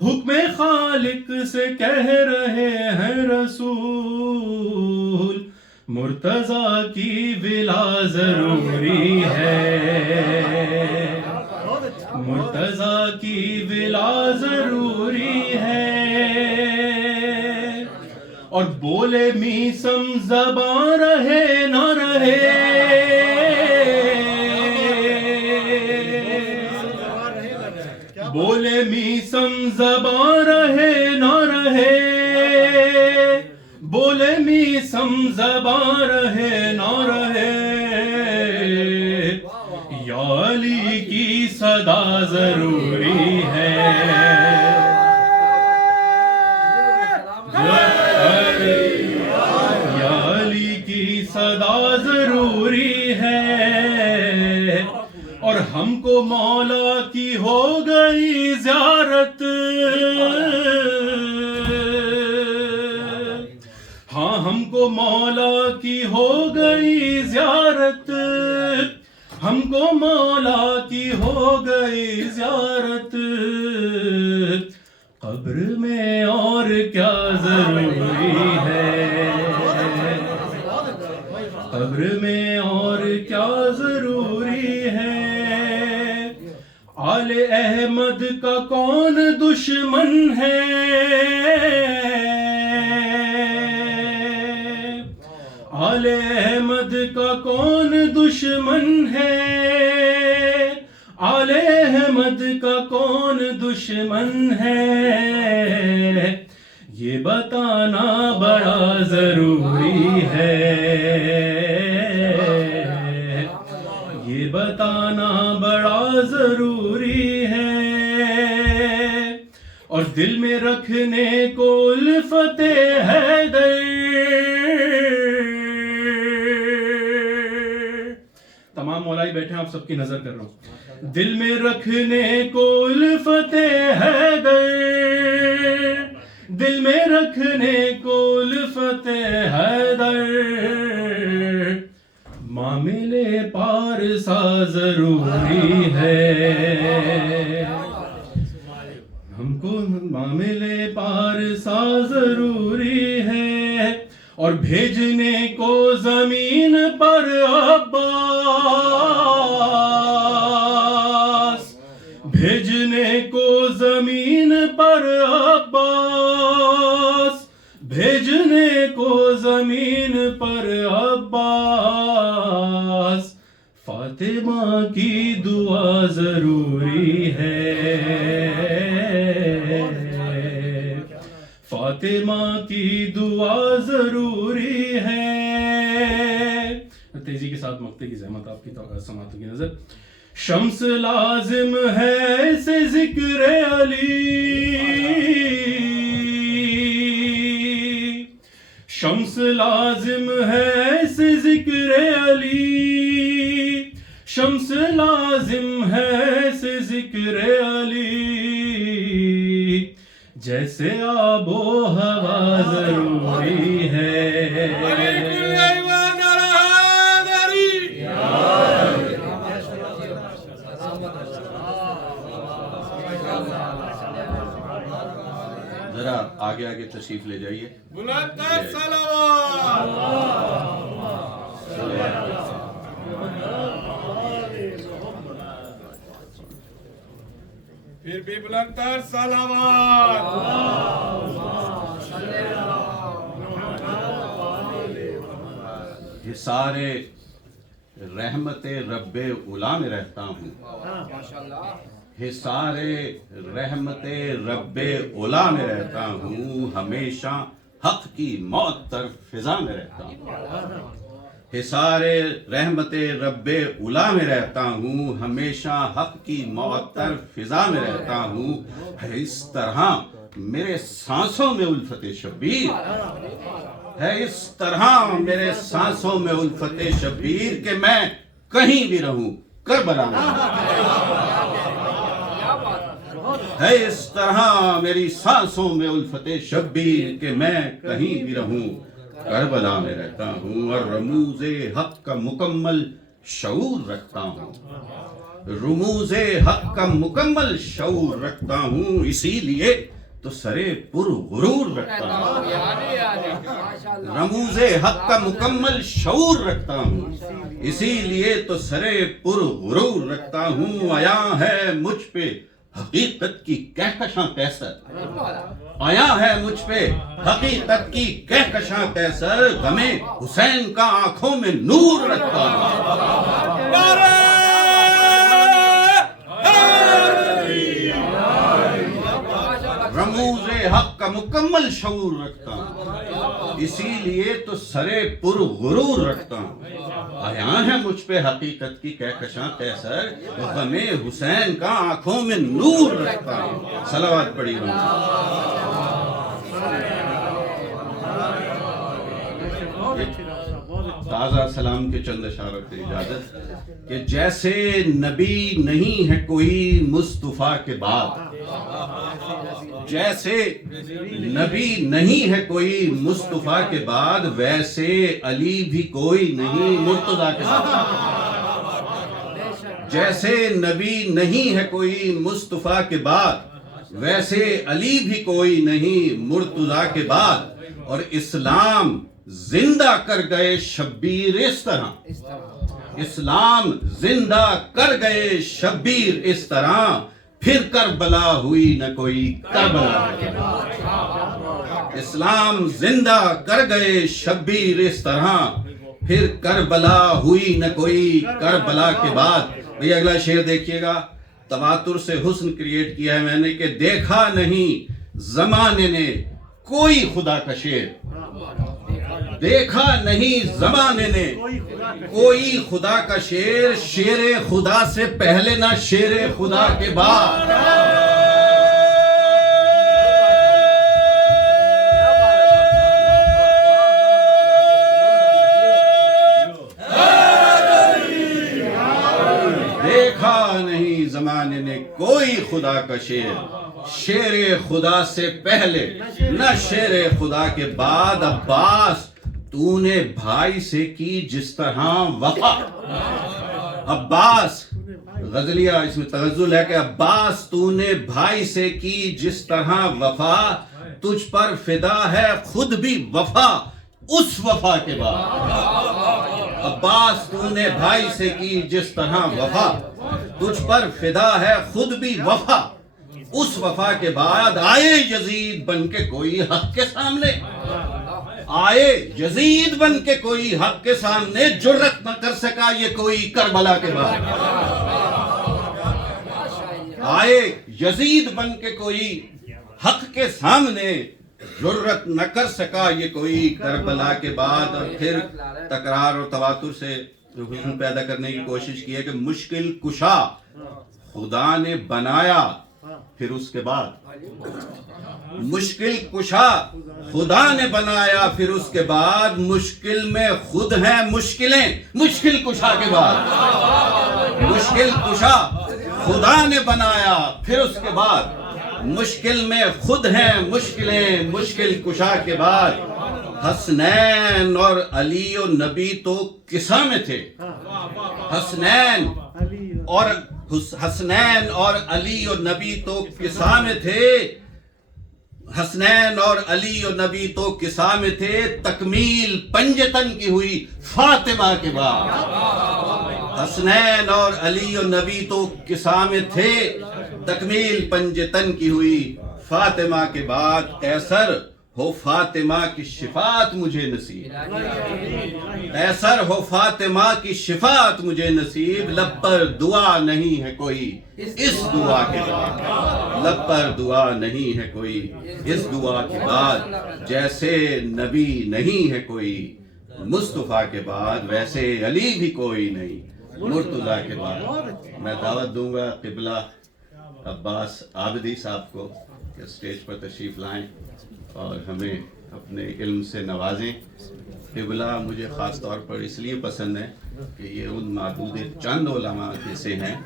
حکم خالق سے کہہ رہے ہیں رسول، مرتضیٰ کی ولا ضروری ہے، مرتضیٰ کی ولا ضروری ہے۔ اور بولے میسم زباں رہے نہ رہے، بولے میسم زباں رہے نہ رہے، بولے میسم زباں رہے نہ رہے، یا علی کی صدا ضروری ہے، یا علی کی صدا ضروری ہے۔ اور ہم کو مولا کی ہو گئی زیارت، ہاں ہم کو مولا کی ہو گئی زیارت، ہم کو مولا کی ہو گئی زیارت، قبر میں اور کیا ضروری ہے، قبر میں اور کیا ضروری ہے، آل احمد کا کون دشمن ہے، آل احمد کا کون دشمن ہے، آل احمد کا کون دشمن ہے، یہ بتانا بڑا ضروری ہے، یہ بتانا بڑا ضروری ہے، اور دل میں رکھنے کو الفت حیدر، تمام مولائی بیٹھے ہیں، آپ سب کی نظر کر رہا ہوں، دل میں رکھنے کو الفت حیدر، دل میں رکھنے کو الفت حیدر، معاملے پارسا ضروری ہے، ہم کو معاملے پارسا ضروری ہے، اور بھیجنے کو زمین پر عباس، بھیجنے کو زمین پر عباس، بھیجنے کو زمین پر عباس، فاطمہ کی دعا ضروری ہے، فاطمہ کی دعا ضروری ہے، تیزی کے ساتھ مقطع کی زحمت آپ کی سماعتوں کی نظر، شمس لازم ہے سے ذکر علی، شمس لازم ہے سے ذکر علی، شمس لازم ہے سے ذکر علی، جیسے آب و ہوا ضروری ہے، ذرا آگے آگے تشریف لے جائیے، بلند تر صلوات، پھر بھی بلند تر صلوات، یہ سارے رحمت رب اولا میں رہتا ہوں، حصارِ رحمت رب اولا میں رہتا ہوں، ہمیشہ حق کی معطر فضا میں رہتا ہوں، حصارِ رحمت رب اولا میں رہتا ہوں، ہمیشہ حق کی معطر فضا میں رہتا ہوں، ہے اس طرح میرے سانسوں میں الفت شبیر، ہے اس طرح میرے سانسوں میں الفت شبیر کہ میں کہیں بھی رہوں کربلا میں، ہے اس طرح میری سانسوں میں الفت شبیر کہ میں کہیں بھی رہوں کربلا میں رہتا ہوں، اور رموز حق کا مکمل شعور رکھتا ہوں، رموز حق کا مکمل شعور رکھتا ہوں، اسی لیے تو سرے پر غرور رکھتا ہوں، رموز حق کا مکمل شعور رکھتا ہوں، اسی لیے تو سرے پر غرور رکھتا ہوں، آیا ہے مجھ پہ حقیقت کی کہکشاں کیسر، آیا ہے مجھ پہ حقیقت کی کہکشاں کیسر، غم حسین کا آنکھوں میں نور رکھتا ہوں، رموز حق کا مکمل شعور رکھتا ہوں، اسی لیے تو سرے پر غرور رکھتا ہوں، آیا ہے مجھ پہ حقیقت کی کہکشاں کیسر، غم حسین کا آنکھوں میں نور رکھتا ہوں، صلوات پڑھی ہوں، تازہ سلام کے چند اشارت کی اجازت، کہ جیسے نبی نہیں ہے کوئی مصطفیٰ کے بعد، جیسے نبی نہیں ہے کوئی مصطفیٰ کے بعد، ویسے علی بھی کوئی نہیں مرتضیٰ کے بعد، جیسے نبی نہیں ہے کوئی مصطفیٰ کے بعد، ویسے علی بھی کوئی نہیں مرتضیٰ کے بعد، اور اسلام زندہ کر گئے شبیر اس طرح، اسلام زندہ کر گئے شبیر اس طرح، پھر کربلا ہوئی نہ کوئی کربلا کے بعد۔ اسلام زندہ کر گئے شبیر اس طرح، پھر کربلا ہوئی نہ کوئی کربلا کے بعد۔ بھئی اگلا شعر دیکھیے گا، تواتر سے حسن کریٹ کیا ہے میں نے کہ دیکھا نہیں زمانے نے کوئی خدا کا شعر، دیکھا نہیں زمانے نے کوئی خدا کا شعر، شیر خدا سے پہلے نہ شیر خدا کے بعد۔ دیکھا نہیں زمانے نے کوئی خدا کا شعر، شیر خدا سے پہلے نہ شیر خدا کے بعد۔ عباس تو نے بھائی سے کی جس طرح وفا، عباس غزلیہ اس میں تغزل ہے کہ عباس تو نے بھائی سے کی جس طرح وفا، تجھ پر فدا ہے خود بھی وفا اس وفا کے بعد۔ عباس تو نے بھائی سے کی جس طرح وفا، تجھ پر فدا ہے خود بھی وفا اس وفا کے بعد۔ آئے یزید بن کے کوئی حق کے سامنے، آئے یزید بن کے کوئی حق کے سامنے، جرت نہ کر سکا یہ کوئی کربلا کے بعد۔ آئے یزید بن کے کوئی حق کے سامنے، جرت نہ کر سکا یہ کوئی کربلا کے بعد۔ اور پھر تکرار اور تواتر سے حسن پیدا کرنے کی کوشش کی ہے کہ مشکل کشا خدا نے بنایا، پھر اس کے بعد مشکل کشا خدا نے بنایا، پھر اس کے بعد مشکل میں خود ہیں مشکلیں مشکل کشا کے بعد۔ مشکل کشا خدا نے بنایا، پھر اس کے بعد مشکل میں خود ہیں مشکلیں مشکل کشا کے بعد۔ حسنین اور علی و نبی تو قصہ میں تھے، حسنین اور علی و نبی تو قصہ میں تھے، حسنین اور علی و نبی تو قصہ میں تھے، تکمیل پنجتن کی ہوئی فاطمہ کے بعد۔ حسنین اور علی و نبی تو قصہ میں تھے، تکمیل پنجتن کی ہوئی فاطمہ کے بعد۔ ایسر ہو فاطمہ کی شفاعت مجھے نصیب، ایسر ہو فاطمہ کی شفاعت مجھے نصیب، لب پر دعا نہیں ہے کوئی اس دعا کے بعد، لب پر دعا نہیں ہے کوئی اس دعا کے بعد۔ جیسے نبی نہیں ہے کوئی مصطفیٰ کے بعد، ویسے علی بھی کوئی نہیں مرتضیٰ کے بعد۔ میں دعوت دوں گا قبلہ عباس عابدی صاحب کو کہ اسٹیج پر تشریف لائیں اور ہمیں اپنے علم سے نوازیں۔ قبلہ مجھے خاص طور پر اس لیے پسند ہے کہ یہ ان معدود چند علماء میں سے ہیں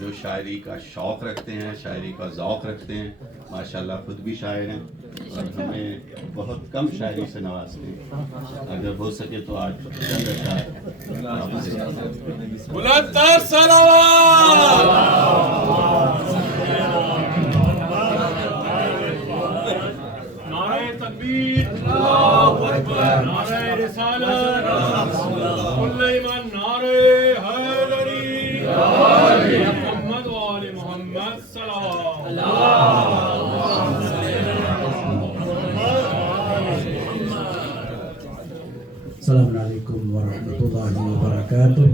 جو شاعری کا شوق رکھتے ہیں، شاعری کا ذوق رکھتے ہیں، ماشاءاللہ خود بھی شاعر ہیں اور ہمیں بہت کم شاعری سے نوازتے ہیں۔ اگر ہو سکے تو آج چند اشعار بلندتر صلوات۔ نعرہ تکبیر، اللہ اکبر، نعرہ رسالت، کل ایمان، نعرہ حیدری، محمد و آل محمد صلوات۔ السلام علیکم ورحمۃ اللہ وبرکاتہ۔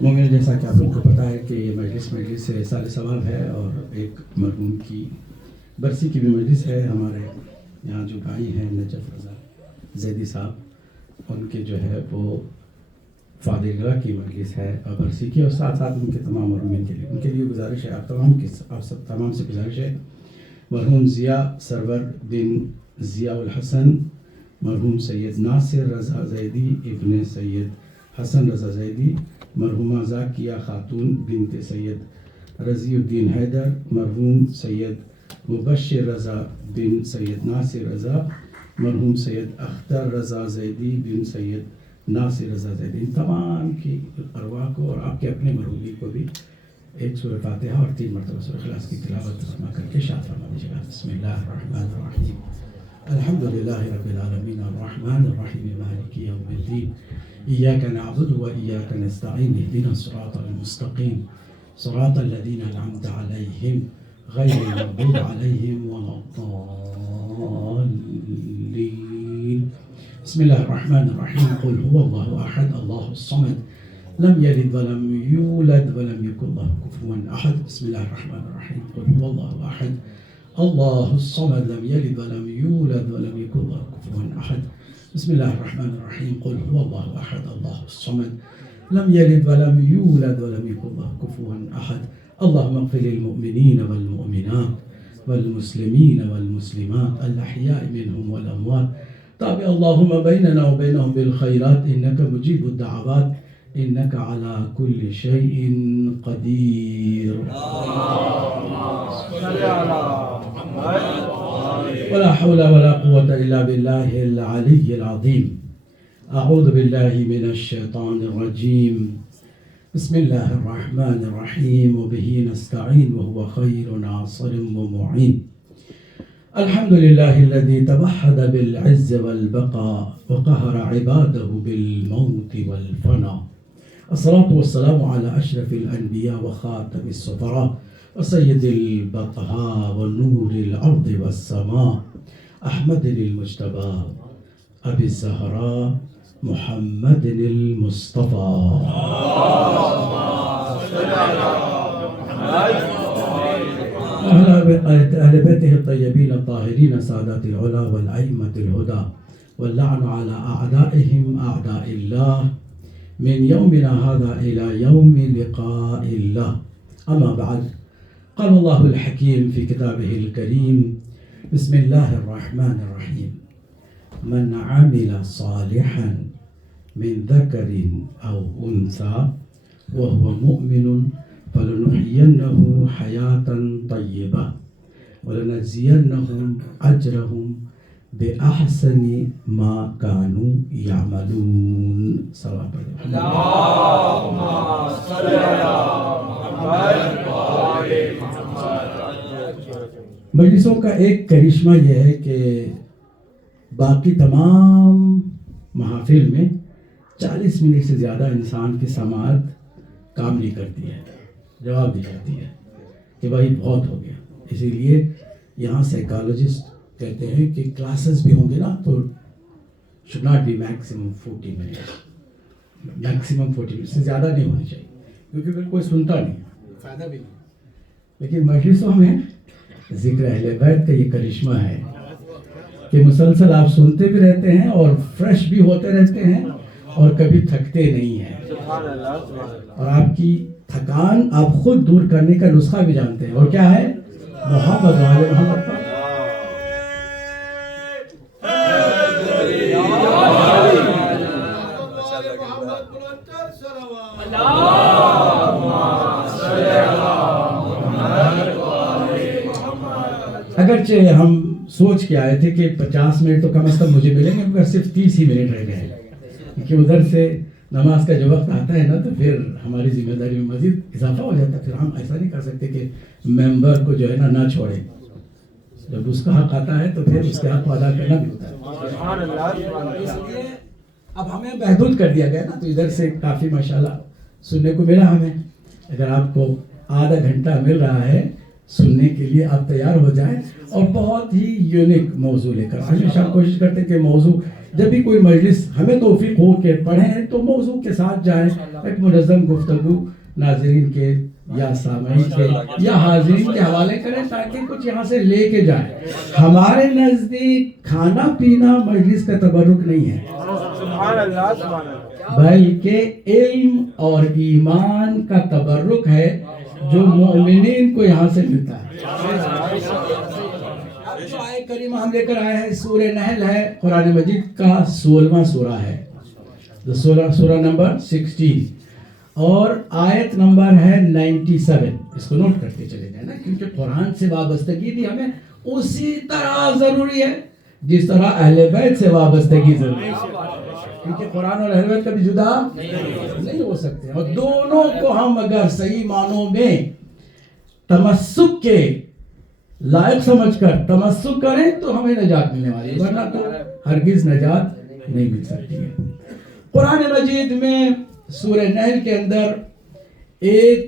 مومن جیسا کہ آپ لوگ کو پتہ ہے کہ یہ مجلس سال ثواب ہے اور ایک مرحوم کی برسی کی بھی مجلس ہے۔ ہمارے یہاں جو بھائی ہیں نجف رضا زیدی صاحب، ان کے جو ہے وہ فاضلہ کی مجلس ہے اور برسی کی، اور ساتھ ساتھ ان کے تمام مرحومین کے لیے، ان کے لیے گزارش ہے آپ سب تمام سے گزارش ہے، مرحوم ضیاء سرور بن ضیاء الحسن، مرحوم سید ناصر رضا زیدی ابن سید حسن رضا زیدی، مرحومہ ذاکیہ خاتون بنت سید رضی الدین حیدر، مرحوم سید مبشر رضا بن سید ناصر رضا، مرحوم سید اختر رضا زیدی بن سید ناصر رضا زیدی، ان تمام کی ارواح کو اور آپ کے اپنے مرحومین کو بھی ایک سورہ فاتحہ اور 3 مرتبہ سورہ اخلاص کی تلاوت فرما کر کے شاد فرما دیجیے گا۔ بسم اللہ الرحمن الرحیم۔ الحمد لله رب العالمين الرحمن الرحيم مالك يوم الدين إياك نعبد وإياك نستعين اهدنا الصراط المستقيم صراط الذين أنعمت عليهم غير المغضوب عليهم ولا الضالين. بسم الله الرحمن الرحيم. قل هو الله أحد الله الصمد لم يلد ولم يولد ولم يكن له كفوا أحد. بسم الله الرحمن الرحيم. قل هو الله أحد الله الصمد لم يلد ولم يولد ولم يكن له كفوا أحد. بسم الله الرحمن الرحيم. قل هو الله أحد الله الصمد لم يلد ولم يولد ولم يكن له كفوا أحد. اللهم اغفر للمؤمنين والمؤمنات والمسلمين والمسلمات الأحياء منهم والأموات. تابع اللهم بيننا وبينهم بالخيرات إنك مجيب الدعوات إنك على كل شيء قدير. ولا حول ولا قوة إلا بالله العلي العظيم. أعوذ بالله من الشيطان الرجيم. بسم الله الرحمن الرحيم وبه نستعين وهو خير ناصر ومعين. الحمد لله الذي توحد بالعز والبقاء وقهر عباده بالموت والفناء. الصلاة والسلام على أشرف الأنبياء وخاتم السفراء وسيد البطحاء ونور الأرض والسماء أحمد المجتبى أبي الزهراء محمد المصطفى. أهل بيته الطيبين الطاهرين سادات العلا والأئمة الهدى واللعن على أعدائهم أعداء الله من يومنا هذا إلى يوم لقاء الله. أما بعد، قال الله الحكيم في كتابه الكريم: بسم الله الرحمن الرحيم. من عمل صالحا من ذكر أو أنثى وهو مؤمن فلنحيينه حياة طيبة ولنجزينهم أجرهم بأحسن ما كانوا يعملون. صلوات اللهم صل على محمد. مجلسوں کا ایک کرشمہ یہ ہے کہ باقی تمام محافل میں 40 منٹ سے زیادہ انسان کی سماعت کام نہیں کرتی ہے، جواب دی جاتی ہے کہ بھائی بہت ہو گیا. اسی لیے یہاں سائیکالوجسٹ کہتے ہیں کہ کلاسز بھی ہوں گے نا تو should not be maximum 40 minutes. Maximum 40 minute سے زیادہ نہیں ہونی چاہیے کیونکہ پھر کوئی سنتا نہیں، فائدہ بھی نہیں. لیکن مجلسوں میں ذکر اہل بیت کا یہ کرشمہ ہے کہ مسلسل آپ سنتے بھی رہتے ہیں اور فریش بھی ہوتے رہتے ہیں اور کبھی تھکتے نہیں ہیں، اور آپ کی تھکان آپ خود دور کرنے کا نسخہ بھی جانتے ہیں، اور کیا ہے؟ محبت والے محمد پر. اگرچہ ہم سوچ کے آئے تھے کہ 50 منٹ تو کم از کم مجھے ملیں گے، مگر صرف 30 ہی منٹ رہ گئے ہیں کیونکہ ادھر سے نماز کا جو وقت آتا ہے نا تو پھر ہماری ذمہ داری میں مزید اضافہ ہو جاتا ہے. پھر ہم ایسا نہیں کر سکتے کہ ممبر کو جو ہے نا نہ چھوڑیں. جب اس کا حق آتا ہے تو پھر اس کے حق کو ادا کرنا بھی ہوتا ہے. اس لیے اب ہمیں محدود کر دیا گیا نا، تو ادھر سے کافی ماشاءاللہ سننے کو ملا ہمیں. اگر آپ کو آدھا گھنٹہ مل رہا ہے سننے کے لیے، آپ تیار ہو جائیں. اور بہت ہی یونیک موضوع لے کر ہمیشہ کوشش کرتے ہیں کہ موضوع جب بھی کوئی مجلس ہمیں توفیق ہو کہ پڑھیں تو موضوع کے ساتھ جائیں، ایک منظم گفتگو ناظرین کے یا سامعین کے یا حاضرین کے حوالے کریں تاکہ کچھ یہاں سے لے کے جائیں. ہمارے نزدیک کھانا پینا مجلس کا تبرک نہیں ہے، بلکہ علم اور ایمان کا تبرک ہے جو مومنین کو یہاں سے ملتا ہے. جو آیت کریمہ ہم لے کر آئے ہیں سورہ نحل ہے، قرآن مجید کا 16واں سورہ ہے، سورہ نمبر 16 اور آیت نمبر ہے 97. اس کو نوٹ کرتے چلے جائیں نا، کیونکہ قرآن سے وابستگی بھی ہمیں اسی طرح ضروری ہے جس طرح اہل بیت سے وابستگی ضروری ہے، کیونکہ قرآن اور اہل بیت کبھی جدا نہیں ہو سکتے. اور دونوں کو ہم اگر صحیح معنوں میں تمسک کے لائق سمجھ کر تمسک کریں تو ہمیں نجات ملنے والی ہے، ورنہ تو ہرگز نجات نہیں مل سکتی ہے۔ قرآن مجید میں سورہ نحل کے اندر ایک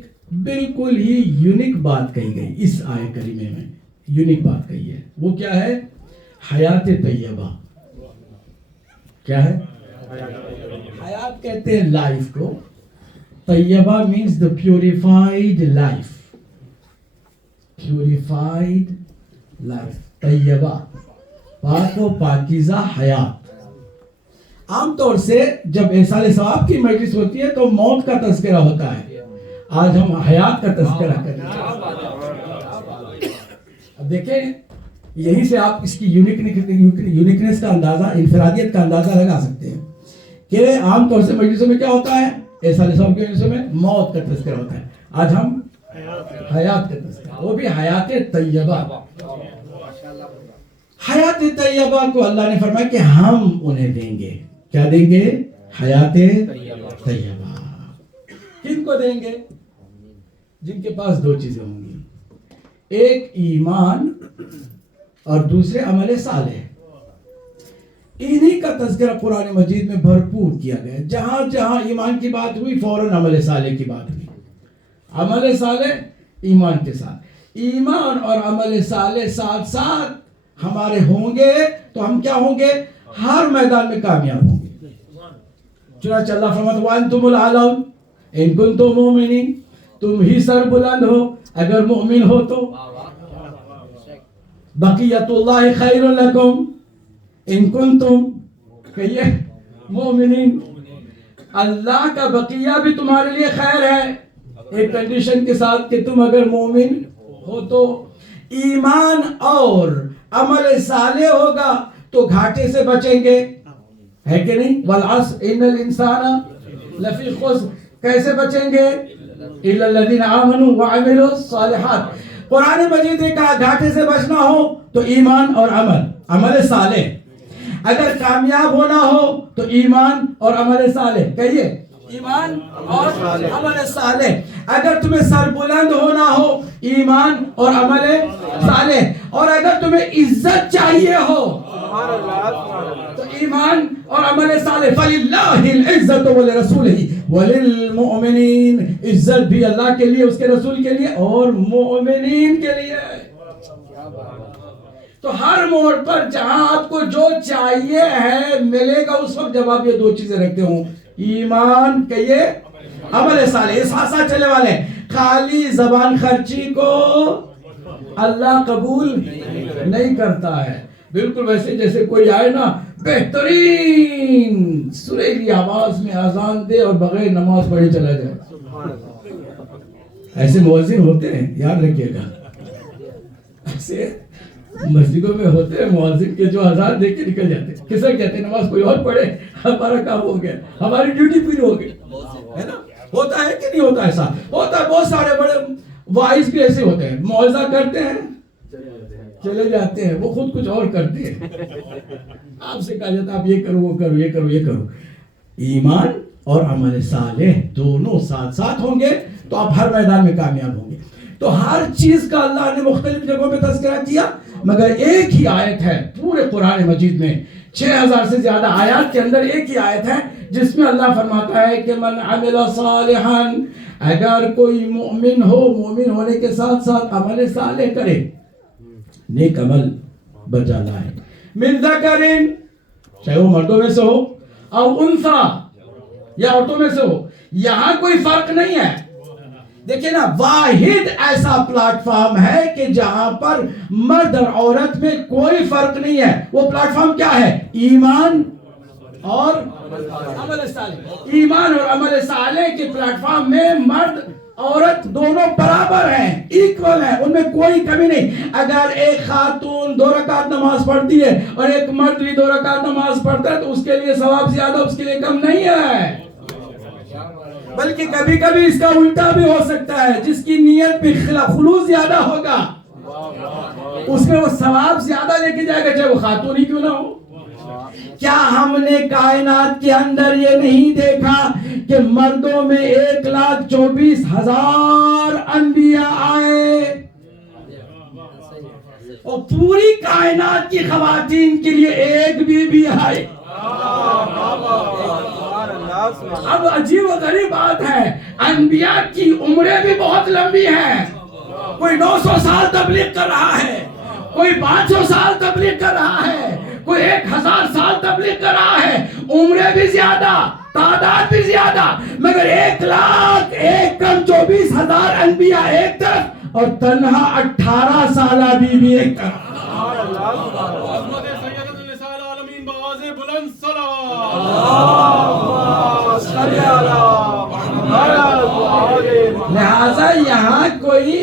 بالکل ہی یونیک بات کہی گئی، اس آیہ کریمہ میں یونیک بات کہی ہے، وہ کیا ہے؟ حیات طیبہ۔ کیا ہے؟ حیات کہتے ہیں لائف کو، طیبہ means the purified life، purified life، طیبہ پاک و پاکیزہ حیات۔ عام طور سے جب احسال ثواب کی مجلس ہوتی ہے تو موت کا تذکرہ ہوتا ہے، آج ہم حیات کا تذکرہ کریں گے۔ اب دیکھیں یہی سے آپ اس کی یونیکنیس کا اندازہ، انفرادیت کا اندازہ لگا سکتے ہیں کہ عام طور سے مجلسوں میں کیا ہوتا ہے؟ احسال ثواب کی مجلسوں میں موت کا تذکرہ ہوتا ہے، آج ہم حیات کا تذکرہ، وہ بھی حیات طیبہ۔ حیات طیبہ کو اللہ نے فرمایا کہ ہم انہیں دیں گے۔ کیا دیں گے؟ حیات طیبہ۔ کن کو دیں گے؟ جن کے پاس دو چیزیں ہوں گی، ایک ایمان اور دوسرے عمل صالح۔ انہی کا تذکرہ قرآن مجید میں بھرپور کیا گیا، جہاں جہاں ایمان کی بات ہوئی فوراً عمل صالح کی بات ہوئی۔ عمل صالح ایمان کے ساتھ، ایمان اور عمل صالح ساتھ ساتھ ہمارے ہوں گے تو ہم کیا ہوں گے؟ ہر میدان میں کامیاب ہوں گے۔ چنانچہ اللہ فرماتا ہے وَأَنْتُمُ الْأَعْلَوْنَ إِن كُنتُم مُؤْمِنِينَ، تم ہی سر بلند ہو اگر مومن ہو تو۔ بقیت اللہ خیر لکم ان کنتم، کہیے مومنین، اللہ کا بقیہ بھی تمہارے لیے خیر ہے، ایک کنڈیشن کے ساتھ کہ تم اگر مومن ہو تو۔ ایمان اور عمل صالح ہوگا تو گھاٹے سے بچیں گے، ہے کہ نہیں؟ والعصر ان الانسان لفی خسر، کیسے بچیں گے؟ الا الذین آمنوا وعملوا الصالحات۔ قرآن مجید نے کہا گھاٹے سے بچنا ہو تو ایمان اور عمل صالح، اگر کامیاب ہونا ہو تو ایمان اور عمل صالح، کہیے ایمان اور عمل صالح۔ اگر تمہیں سر بلند ہونا ہو ایمان اور عمل صالح، اور اگر تمہیں عزت چاہیے ہو تو ایمان اور عمل صالح۔ فَلِلَّهِ الْعِزَّةُ وَلِرَسُولِهِ وَلِلْمُؤْمِنِينَ، عزت بھی اللہ کے لیے، اس کے رسول کے لیے اور مومنین کے لیے۔ تو ہر موڑ پر جہاں آپ کو جو چاہیے ہے ملے گا اس وقت جب آپ یہ دو چیزیں رکھتے ہوں، ایمان کہیے عمل صالح۔ اس ساتھ ساتھ چلے والے خالی زبان خرچی کو اللہ قبول نہیں کرتا ہے۔ بالکل ویسے جیسے کوئی آئے نا بہترین سریلی آواز میں اذان دے اور بغیر نماز پڑھے چلا جائے، ایسے مؤذن ہوتے ہیں، یاد رکھیے گا۔ ایسے مسجدوں میں ہوتے ہیں مؤذن کے جو اذان دے کے نکل جاتے ہیں، کسے کہتے ہیں نماز کوئی اور پڑھے، ہمارا کام ہو گیا، ہماری ڈیوٹی پوری ہو گئی، ہے نا؟ ہوتا ہے کہ نہیں ہوتا؟ ایسا ہوتا ہے۔ بہت سارے بڑے واعظ بھی ایسے ہوتے ہیں، موعظہ کرتے ہیں چلے جاتے ہیں، وہ خود کچھ اور کرتے ہیں، آپ سے کہا جاتا ہے آپ یہ کرو وہ کرو یہ کرو یہ کرو۔ ایمان اور عمل صالح دونوں ساتھ ساتھ ہوں گے تو آپ ہر میدان میں کامیاب ہوں گے۔ تو ہر چیز کا اللہ نے مختلف جگہوں پہ تذکرہ کیا، مگر ایک ہی آیت ہے پورے قرآن مجید میں، 6000 سے زیادہ آیات کے اندر ایک ہی آیت ہے جس میں اللہ فرماتا ہے کہ من عمل صالحا، اگر کوئی مومن ہو، مومن ہونے کے ساتھ ساتھ عمل صالح کرے، نیک عمل بجا لائے، من ذکرین، چاہے وہ مردوں میں سے ہو، او انثی، یا عورتوں میں سے ہو، یہاں کوئی فرق نہیں ہے۔ دیکھیں نا، واحد ایسا پلیٹ فارم ہے کہ جہاں پر مرد اور عورت میں کوئی فرق نہیں ہے، وہ پلیٹ فارم کیا ہے؟ ایمان اور عمل صالح۔ ایمان اور عمل صالح کے پلیٹ فارم میں مرد عورت دونوں برابر ہیں، ایکول ہیں، ان میں کوئی کمی نہیں۔ اگر ایک خاتون 2 رکعت نماز پڑھتی ہے اور ایک مرد بھی 2 رکعت نماز پڑھتا ہے تو اس کے لیے ثواب زیادہ، اس کے لیے کم نہیں ہے، بلکہ کبھی کبھی اس کا الٹا بھی ہو سکتا ہے۔ جس کی نیت میں خلوص زیادہ ہوگا اس میں وہ ثواب زیادہ لے کے جائے گا، چاہے وہ خاتون ہی کیوں نہ ہو۔ کیا ہم نے کائنات کے اندر یہ نہیں دیکھا کہ مردوں میں 1,24,000 انبیاء آئے، اور پوری کائنات کی خواتین کے لیے ایک بیوی ہے. اب عجیب و غریب بات ہے, انبیاء کی عمریں بھی بہت لمبی ہیں. کوئی 900 سال تبلیغ کر رہا ہے, کوئی 500 سال تبلیغ کر رہا ہے, کوئی 1000 سال تبلیغ کر رہا ہے. عمریں بھی زیادہ, تعداد بھی زیادہ, مگر 1,24,000 انبیاء ایک طرف اور تنہا 18 سالہ بیوی ایک طرف. لہذا یہاں کوئی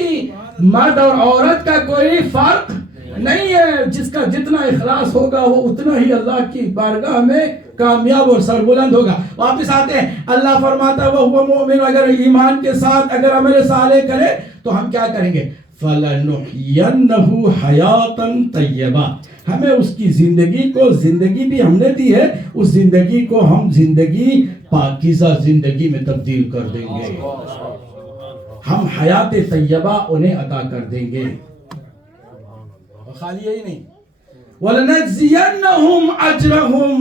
مرد اور عورت کا کوئی فرق نہیں ہے. جس کا جتنا اخلاص ہوگا وہ اتنا ہی اللہ کی بارگاہ میں کامیاب اور سربلند ہوگا. واپس آتے ہیں, اللہ فرماتا ہے وہ مومن اگر ایمان کے ساتھ اگر عمل صالح کرے تو ہم کیا کریں گے؟ فَلَنُحْيَنَّهُ حَيَاةً طَيِّبَةً, ہمیں اس کی زندگی کو, زندگی بھی ہم نے دی ہے, اس زندگی کو ہم زندگی پاکیزہ زندگی میں تبدیل کر دیں گے. ہم حیات طیبہ انہیں عطا کر دیں گے. خالی یہی نہیں, وَلَنَجْزِيَنَّهُمْ أَجْرَهُمْ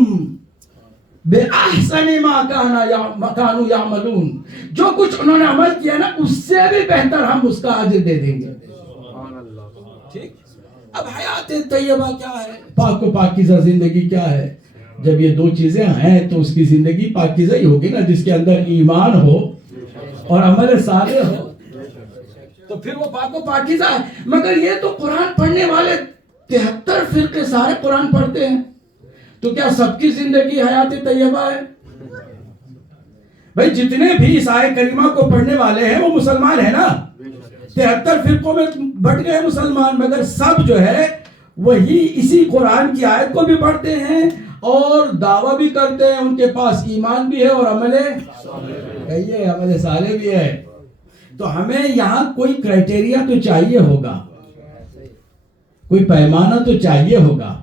بِأَحْسَنِ مَا كَانُوا يَعْمَلُونَ, جو کچھ انہوں نے عمل کیا نا اس سے بھی بہتر ہم اس کا اجر دے دیں گے. ٹھیک. اب حیات طیبہ کیا ہے, پاک و پاکیزہ زندگی کیا ہے؟ جب یہ دو چیزیں ہیں تو اس کی زندگی پاکیزہ ہی ہوگی نا. جس کے اندر ایمان ہو اور عمل صالح ہو تو پھر وہ پاک و پاکیزہ ہے. مگر یہ تو قرآن پڑھنے والے 73 فرقے سارے قرآن پڑھتے ہیں, تو کیا سب کی زندگی حیات طیبہ ہے؟ بھئی جتنے بھی اس آیت کریمہ کو پڑھنے والے ہیں وہ مسلمان ہیں نا. 73 فرقوں میں بٹ گئے مسلمان, مگر سب جو ہے وہی اسی قرآن کی آیت کو بھی پڑھتے ہیں اور دعویٰ بھی کرتے ہیں. ان کے پاس ایمان بھی ہے اور عمل صالح بھی ہے. تو ہمیں یہاں کوئی کرائٹیریا تو چاہیے ہوگا, کوئی پیمانہ تو چاہیے ہوگا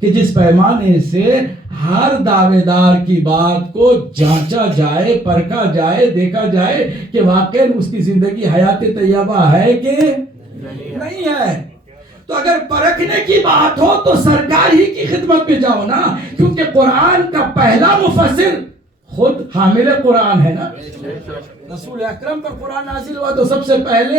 کہ جس پیمانے سے ہر دعوے دار کی بات کو جانچا جائے, پرکھا جائے, دیکھا جائے کہ واقعی اس کی زندگی حیات طیبہ ہے کہ نہیں ہے. تو اگر پرکھنے کی بات ہو تو سرکار ہی کی خدمت میں جاؤ نا, کیونکہ قرآن کا پہلا مفسر خود حامل قرآن ہے نا. رسول اکرم پر قرآن نازل ہوا تو سب سے پہلے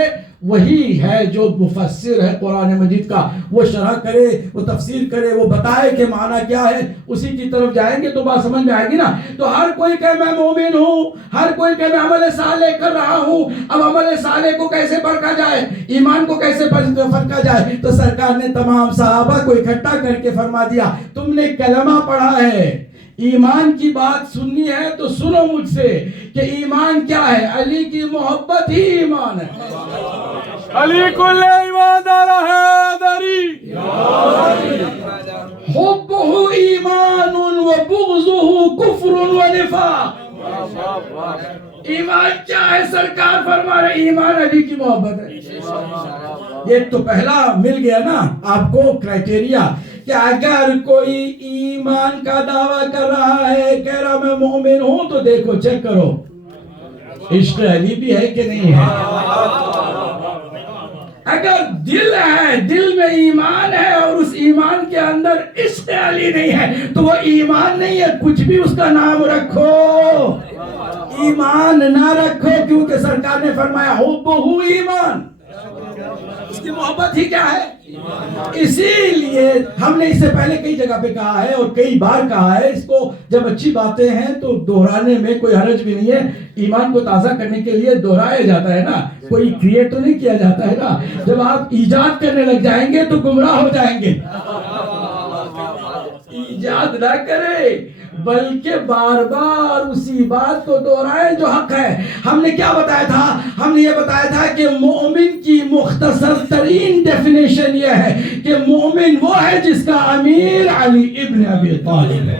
وہی ہے جو مفسر ہے قرآن مجید کا. وہ شرح کرے, وہ تفسیر کرے, وہ بتائے کہ معنی کیا ہے, اسی کی طرف جائیں گے تو بات سمجھ میں آئے گی نا. تو ہر کوئی کہ میں مومن ہوں, ہر کوئی کہ میں عمل صالح کر رہا ہوں. اب عمل صالح کو کیسے پرکھا جائے, ایمان کو کیسے پرکھا جائے؟ تو سرکار نے تمام صحابہ کو اکٹھا کر کے فرما دیا تم نے کلمہ پڑھا ہے, ایمان کی بات سننی ہے تو سنو مجھ سے کہ ایمان کیا ہے. علی کی محبت ہی ایمان ہے. علی کل ایمان دار ہے داری. حبہ ایمان و بغضہ کفر و نفاق. ایمان کیا ہے؟ سرکار فرما رہے ایمان علی کی محبت ہے. یہ تو پہلا مل گیا نا آپ کو کرائٹیریا کہ اگر کوئی ایمان کا دعویٰ کر رہا ہے, کہہ رہا میں مومن ہوں, تو دیکھو چیک کرو عشق علی بھی ہے کہ نہیں ہے. اگر دل ہے, دل میں ایمان ہے اور اس ایمان کے اندر عشق علی نہیں ہے تو وہ ایمان نہیں ہے. کچھ بھی اس کا نام رکھو, ایمان نہ رکھو, کیونکہ سرکار نے فرمایا حبہ ایمان, اس کی محبت ہی کیا ہے. اسی لیے ہم نے اس سے پہلے کئی جگہ پہ کہا ہے اور کئی بار کہا ہے, اس کو جب اچھی باتیں ہیں تو دہرانے میں کوئی حرج بھی نہیں ہے. ایمان کو تازہ کرنے کے لیے دہرایا جاتا ہے نا, کوئی کریٹ تو نہیں کیا جاتا ہے نا. جب آپ ایجاد کرنے لگ جائیں گے تو گمراہ ہو جائیں گے. ایجاد نہ کرے بلکہ بار بار اسی بات کو دہرائے جو حق ہے. ہم نے کیا بتایا تھا؟ ہم نے یہ بتایا تھا کہ مومن کی مختصر ترین ڈیفینیشن یہ ہے کہ مومن وہ ہے جس کا امیر علی ابن ابی طالب ہے.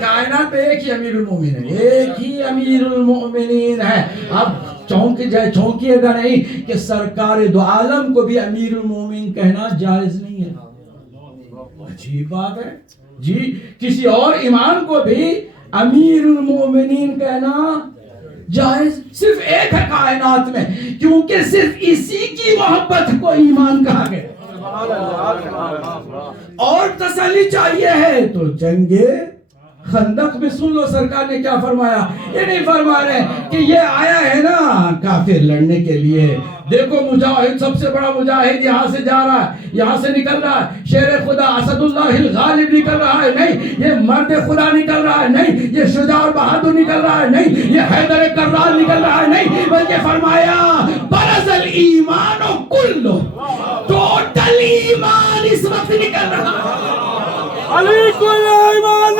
کائنات میں ایک ہی امیر المومنین ہے, ایک ہی امیر المومنین ہے. اب چونکیے گا نہیں کہ سرکار دو عالم کو بھی امیر المومنین کہنا جائز نہیں ہے. عجیب بات ہے جی, کسی اور امام کو بھی امیر المومنین کہنا جائز صرف ایک ہے کائنات میں، کیونکہ صرف اسی کی محبت کو ایمان کہا گیا۔ اور تسلی چاہیے ہے تو جنگ خندق میں سن لو سرکار نے کیا فرمایا۔ یہ نہیں فرما رہے کہ یہ آیا ہے نا کافر لڑنے کے لیے، دیکھو مجاہد سب سے بڑا مجاہد یہاں سے جا رہا ہے، یہاں سے نکل رہا ہے، شیر خدا اسد اللہ الغالب نکل رہا ہے، نہیں یہ مرد خدا نکل رہا ہے، نہیں یہ شجاع اور بہادر نکل رہا ہے، نہیں یہ حیدر کرار نکل رہا ہے، نہیں بلکہ فرمایا برز الایمان کلو، ٹوٹل ایمان اس وقت نکل رہا ہے۔ علی کل ایمان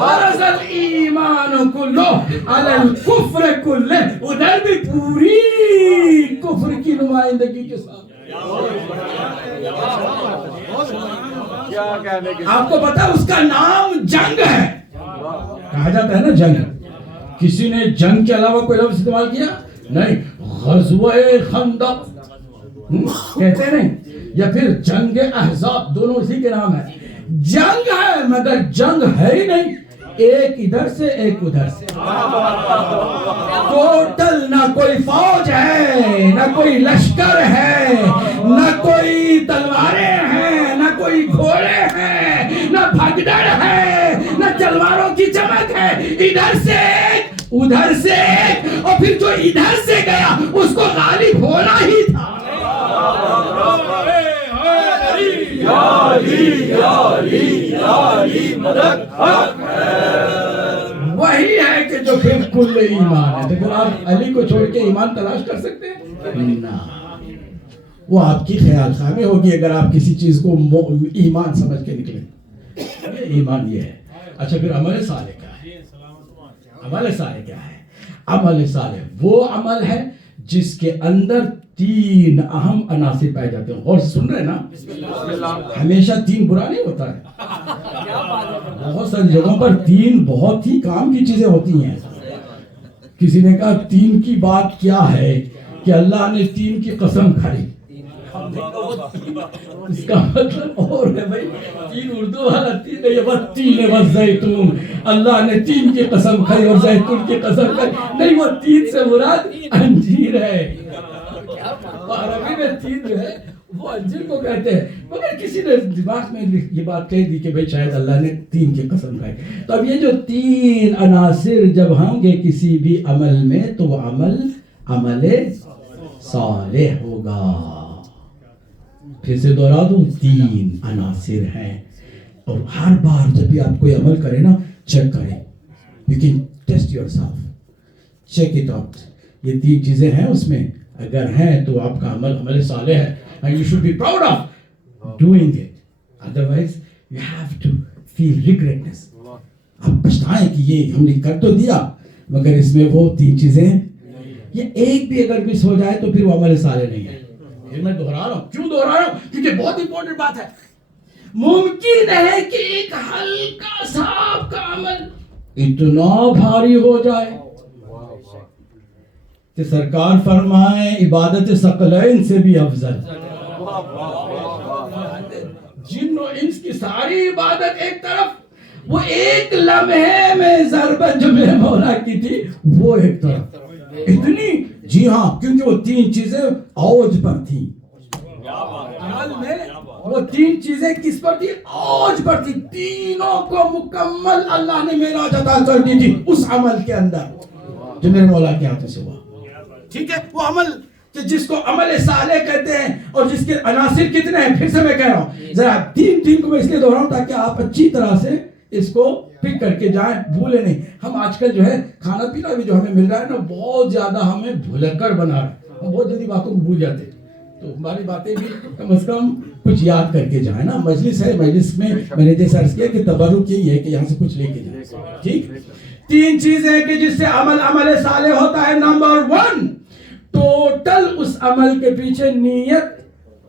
برز الایمان کلو علی الکفر کلہ، ادھر بھی پوری کفر کی نمائندگی کے ساتھ۔ آپ کو پتا اس کا نام جنگ ہے، کہا جاتا ہے نا جنگ، کسی نے جنگ کے علاوہ کوئی لفظ استعمال کیا نہیں، غزوہ خندق کہتے نہیں، یا پھر جنگ احزاب، دونوں اسی کے نام ہے۔ جنگ ہے مگر جنگ ہے ہی نہیں، ایک ادھر سے ایک ادھر سے، ٹوٹل نہ کوئی فوج ہے، نہ کوئی لشکر ہے، نہ کوئی تلواریں ہیں، نہ کوئی گھوڑے ہیں، نہ بھگدڑ ہے، نہ تلواروں کی چمک ہے، ادھر سے ایک ادھر سے ایک، اور پھر جو ادھر سے گیا اس کو غالب ہونا ہی تھا۔ وہی ہے کہ جو پھر کل ایمان ہے۔ لیکن آپ علی کو چھوڑ کے ایمان تلاش کر سکتے ہیں نہ، وہ آپ کی خیال خامی ہوگی اگر آپ کسی چیز کو ایمان سمجھ کے نکلیں۔ یہ ایمان یہ ہے۔ اچھا پھر عمل صالح کیا ہے؟ عمل صالح کیا ہے؟ عمل صالح وہ عمل ہے جس کے اندر تین اہم عناصر پائے جاتے ہیں۔ اور سن رہے نا، ہمیشہ تین برا نہیں ہوتا ہے، بہت ساری جگہوں پر تین بہت ہی کام کی چیزیں ہوتی ہیں۔ کسی نے کہا تین کی بات کیا ہے کہ اللہ نے تین کی قسم کھائی، اس کا مطلب اور ہے بھائی، تین اردو والا تین ہے، یہ بات تین ہے بس زیتون، اللہ نے تین کی قسم کھائی اور زیتون کی قسم کھائی نہیں، وہ تین سے مراد انجیر ہے۔ عربی میں تین جو ہے وہ انجیر کو کہتے ہیں، مگر کسی نے دماغ میں یہ بات کہہ دی کہ بھئی شاید اللہ نے تین کی قسم کھائی۔ تو اب یہ جو تین عناصر جب ہوں گے کسی بھی عمل میں تو وہ عمل صالح ہوگا۔ پھر سے دوہرا دوں، تین عناصر ہیں، اور ہر بار جب بھی آپ کوئی عمل کریں نا چیک کریں، you can test your self, check it out, یہ تین چیزیں ہیں اس میں، اگر ہیں تو آپ کا عمل صالح ہے، and you should be proud of doing it, otherwise you have to feel regretness، آپ پچھتائیں کہ یہ ہم نے کر تو دیا مگر اس میں وہ تین چیزیں، یہ ایک بھی اگر مس ہو جائے تو پھر وہ عمل صالح نہیں ہے۔ پھر میں دہرا رہا ہوں، کیوں دہرا رہا ہوں؟ کیونکہ بہت امپورٹنٹ بات ہے۔ ممکن ہے کہ ایک ہلکا سا آپ کا عمل اتنا بھاری ہو جائے کہ سرکار فرمائیں عبادت ثقلین سے بھی افضل، جن و انس کی ساری عبادت ایک طرف، وہ ایک لمحے میں ضربت جو میرے مولا کی تھی وہ ایک طرف، اتنی، جی ہاں، کیونکہ وہ تین چیزیں اوج پر تھیں عمل میں، وہ تین چیزیں کس پر تھی؟ اوج پر تھی، تینوں کو مکمل اللہ نے معراج عطا کر دی تھی اس عمل کے اندر جو میرے مولا کے ہاتھوں سے ہوا۔ ٹھیک ہے، وہ عمل کہ جس کو عمل صالح کہتے ہیں، اور جس کے عناصر کتنے ہیں، پھر سے میں کہہ رہا ہوں، ذرا تین کو میں اس لیے دہراؤں تاکہ آپ اچھی طرح سے اس کو پک کر کے جائیں، بھولے نہیں۔ ہم آج کل جو ہے کھانا پینا بھی جو ہمیں مل رہا ہے نا بہت زیادہ ہمیں بھولکڑ بنا رہا ہے، ہم بہت جلدی باتوں کو بھول جاتے ہیں، تو ہماری باتیں بھی کم از کم کچھ یاد کر کے جائیں نا۔ مجلس ہے، مجلس میں میں نے جیسا عرض کیا کہ تبرک یہی ہے کہ یہاں سے کچھ لے کے جائیں، ٹھیک۔ تین چیزیں کہ جس سے عمل صالح ہوتا ہے۔ نمبر 1، ٹوٹل اس عمل کے پیچھے نیت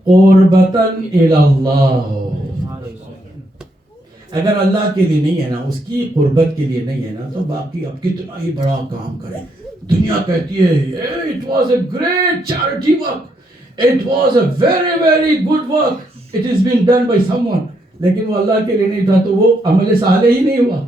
قربتاً الی اللہ، اگر اللہ کے لیے نہیں ہے نا، اس کی قربت کے لیے نہیں ہے نا، تو باقی اب کتنا ہی بڑا کام کریں، دنیا کہتی ہے it was a great charity work, it was a very very good work, it has been done by someone، لیکن وہ اللہ کے لیے نہیں تھا تو وہ عمل صالح ہی نہیں ہوا۔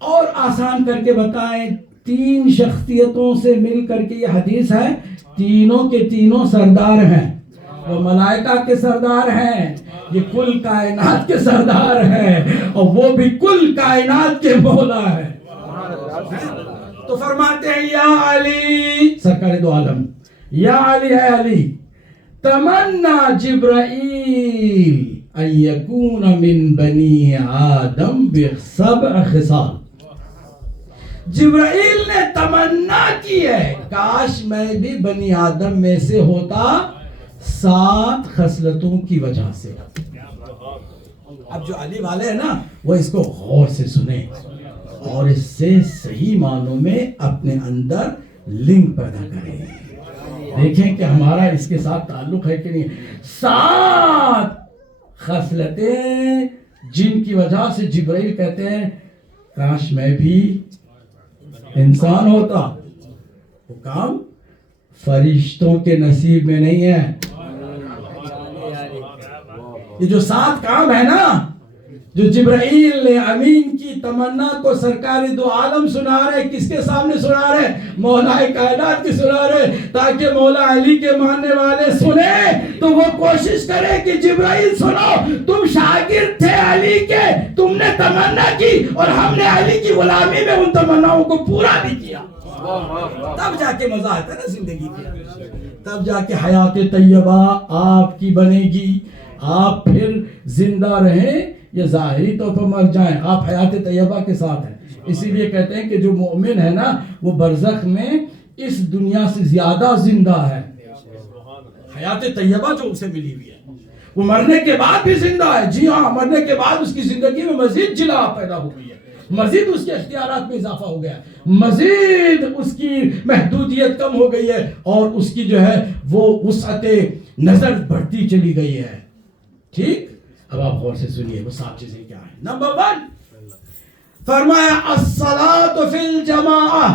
اور آسان کر کے بتائیں، 3 شخصیتوں سے مل کر کے یہ حدیث ہے، تینوں کے تینوں سردار ہیں، وہ ملائکہ کے سردار ہیں، یہ کل کائنات کے سردار ہیں، اور وہ بھی کل کائنات کے مولا ہیں۔ تو فرماتے ہیں یا علی، سرکار دو عالم، یا علی ہے علی، تمنا جبرائیل ان یکون من بنی آدم ب7 خصال۔ جبرائیل نے تمنا کی ہے، کاش میں بھی بنی آدم میں سے ہوتا 7 خصلتوں کی وجہ سے۔ اب جو علی والے ہیں نا، وہ اس کو غور سے سنیں اور اس سے صحیح معنوں میں اپنے اندر لنک پیدا کریں، دیکھیں کہ ہمارا اس کے ساتھ تعلق ہے کہ نہیں۔ 7 خصلتیں جن کی وجہ سے جبرائیل کہتے ہیں کاش میں بھی انسان ہوتا۔ وہ کام فرشتوں کے نصیب میں نہیں ہے۔ یہ جو 7 کام ہے نا، جو جبرائیل نے امین کی تمنا کو سرکار دو عالم سنا رہے، کس کے سامنے سنا رہے؟ مولا کائنات کی سنا رہے، تاکہ مولا علی کے ماننے والے سنیں تو وہ کوشش کرے کہ جبرائیل سنو، تم شاگرد تھے علی کے، تم نے تمنا کی اور ہم نے علی کی غلامی میں ان تمناؤں کو پورا بھی کیا۔ تب جا کے مزہ آتا ہے نا زندگی کے، تب جا کے حیات طیبہ آپ کی بنے گی، آپ پھر زندہ رہیں یا ظاہری طور پر مر جائیں، آپ حیات طیبہ کے ساتھ ہیں۔ اسی لیے کہتے ہیں کہ جو مومن ہے نا، وہ برزخ میں اس دنیا سے زیادہ زندہ ہے۔ حیات طیبہ جو اسے ملی ہوئی ہے، وہ مرنے کے بعد بھی زندہ ہے۔ جی ہاں، مرنے کے بعد اس کی زندگی میں مزید جلا پیدا ہو گئی ہے، مزید اس کے اختیارات میں اضافہ ہو گیا ہے، مزید اس کی محدودیت کم ہو گئی ہے، اور اس کی جو ہے وہ وسعت نظر بڑھتی چلی گئی ہے۔ ٹھیک، اب آپ غور سے سنیے وہ 7 چیزیں کیا ہیں۔ نمبر 1 فرمایا الصلاۃ فی الجماعہ۔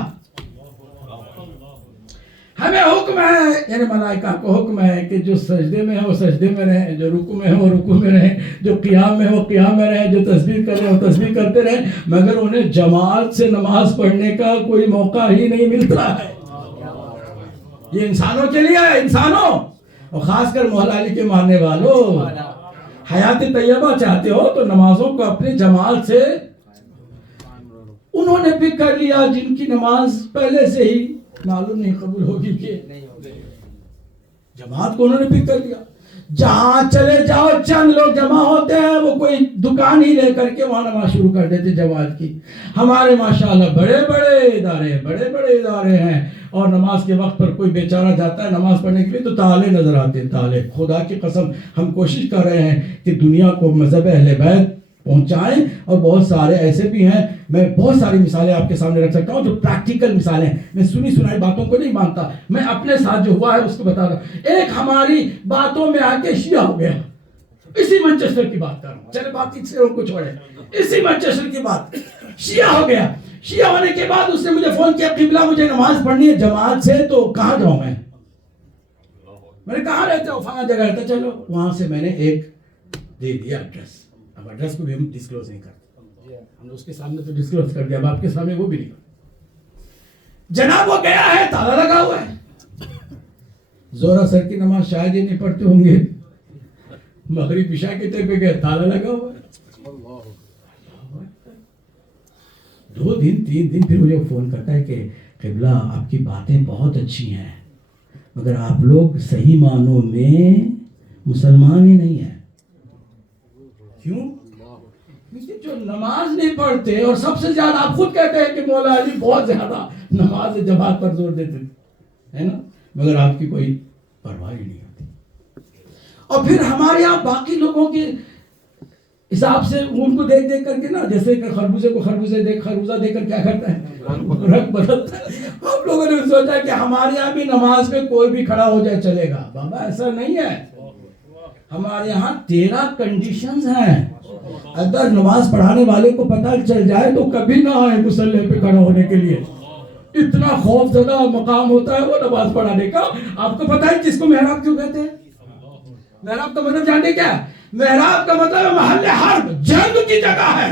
ہمیں حکم ہے، یعنی ملائکہ کو حکم ہے کہ جو سجدے میں ہے وہ سجدے میں رہیں، جو رکوع میں ہے وہ رکوع میں رہیں، جو قیام میں ہے وہ قیام میں رہیں، جو تسبیح کر رہے ہیں وہ تسبیح کرتے رہیں، مگر انہیں جماعت سے نماز پڑھنے کا کوئی موقع ہی نہیں ملتا ہے۔ یہ انسانوں کے لیے ہے، انسانوں، اور خاص کر مولا علی کے ماننے والوں، حیات طیبہ چاہتے ہو تو نمازوں کو اپنی جماعت سے، انہوں نے پک کر لیا جن کی نماز پہلے سے ہی معلوم نہیں قبول ہوگی کہ جماعت کو انہوں نے پک کر لیا۔ جہاں چلے جاؤ چند لوگ جمع ہوتے ہیں، وہ کوئی دکان ہی لے کر کے وہاں نماز شروع کر دیتے جماعت کی۔ ہمارے ماشاءاللہ بڑے بڑے ادارے ہیں، اور نماز کے وقت پر کوئی بیچارہ جاتا ہے نماز پڑھنے کے لیے تو تالے نظر آتے ہیں، تالے۔ خدا کی قسم ہم کوشش کر رہے ہیں کہ دنیا کو مذہب اہل بیت پہنچائیں، اور بہت سارے ایسے بھی ہیں، میں بہت ساری مثالیں آپ کے سامنے رکھ سکتا ہوں جو پریکٹیکل مثالیں ہیں، میں سنی سنائی باتوں کو نہیں مانتا، میں اپنے ساتھ جو ہوا ہے اس کو بتا رہا ہوں۔ ایک ہماری باتوں میں آ کے شیعہ ہو گیا، اسی مانچسٹر کی بات کر رہا ہوں، چلے باقی سے ان کو چھوڑے، اسی مانچسٹر کی بات، شیعہ ہو گیا۔ شیعہ ہونے کے بعد اس نے مجھے فون کیا، قبلہ مجھے نماز پڑھنی ہے جماعت سے، تو کہاں جاؤں میں نے کہاں رہتے ہو؟ فلاں جگہ رہتا، چلو وہاں سے میں نے ایک دے دیا ایڈریس۔ اب ایڈریس کو بھی ہم ڈسکلوز نہیں کرتے، ہم نے اس کے سامنے تو ڈسکلوز کر دیا، اب آپ کے سامنے وہ بھی نہیں کرتے۔ جناب وہ گیا ہے، تالا لگا ہوا ہے، زور اثر کی نماز شاید ہی نہیں پڑھتے ہوں گے، مغرب عشاء کے ٹائم پہ گئے، تالا لگا ہوا ہے۔ 2 دن 3 دن پھر مجھے فون کرتا ہے کہ قبلہ آپ کی باتیں بہت اچھی ہیں، مگر آپ لوگ صحیح معنوں میں مسلمان ہی نہیں ہیں۔ کیوں؟ کیونکہ جو نماز نہیں پڑھتے، اور سب سے زیادہ آپ خود کہتے ہیں کہ مولا علی بہت زیادہ نماز جماعت پر زور دیتے تھے، ہے نا، مگر آپ کی کوئی پرواہ ہی نہیں ہوتی۔ اور پھر ہمارے یہاں باقی لوگوں کے حساب سے ان کو دیکھ دیکھ کر کے نا، جیسے کہ خربوزے کو خربوزہ دیکھ کر کیا کرتا ہے، رنگ بدلتا ہے۔ ہم لوگوں نے سوچا کہ ہمارے یہاں بھی نماز میں کوئی بھی کھڑا ہو جائے چلے گا، بابا ایسا نہیں ہے۔ ہمارے یہاں 13 کنڈیشنز ہیں، اگر نماز پڑھانے والے کو پتہ چل جائے تو کبھی نہ آئے مصلی پہ کھڑا ہونے کے لیے، اتنا خوف زدہ مقام ہوتا ہے وہ نماز پڑھانے کا۔ آپ کو پتہ ہے جس کو محراب کیوں کہتے ہیں؟ محراب کا مطلب جانتے کیا ہے؟ محراب کا مطلب محل حرب، جنگ کی جگہ ہے،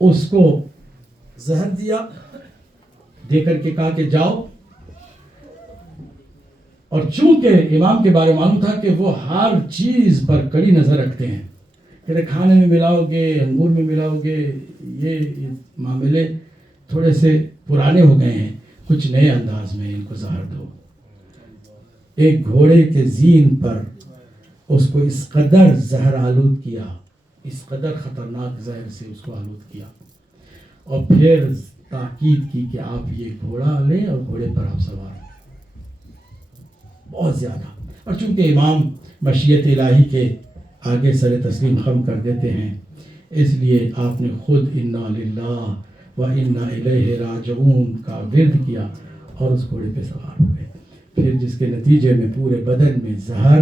اس کو زہر دیا, دے کر کے کہا کہ جاؤ. اور چونکہ امام کے بارے میں معلوم تھا کہ وہ ہر چیز پر کڑی نظر رکھتے ہیں, کہ کھانے میں ملاؤ گے, انگور میں ملاؤ گے, یہ معاملے تھوڑے سے پرانے ہو گئے ہیں, کچھ نئے انداز میں ان کو زہر دو. ایک گھوڑے کے زین پر اس کو اس قدر زہر آلود کیا, اس قدر خطرناک زہر سے اس کو آلود کیا, اور پھر تاکید کی کہ آپ یہ گھوڑا لیں اور گھوڑے پر آپ سوار ہیں. بہت زیادہ. اور چونکہ امام مشیت الہی کے آگے سر تسلیم خم کر دیتے ہیں, اس لیے آپ نے خود انا للہ و انا الیہ راجعون کا ورد کیا اور اس گھوڑے پہ سوار ہو گئے. پھر جس کے نتیجے میں پورے بدن میں زہر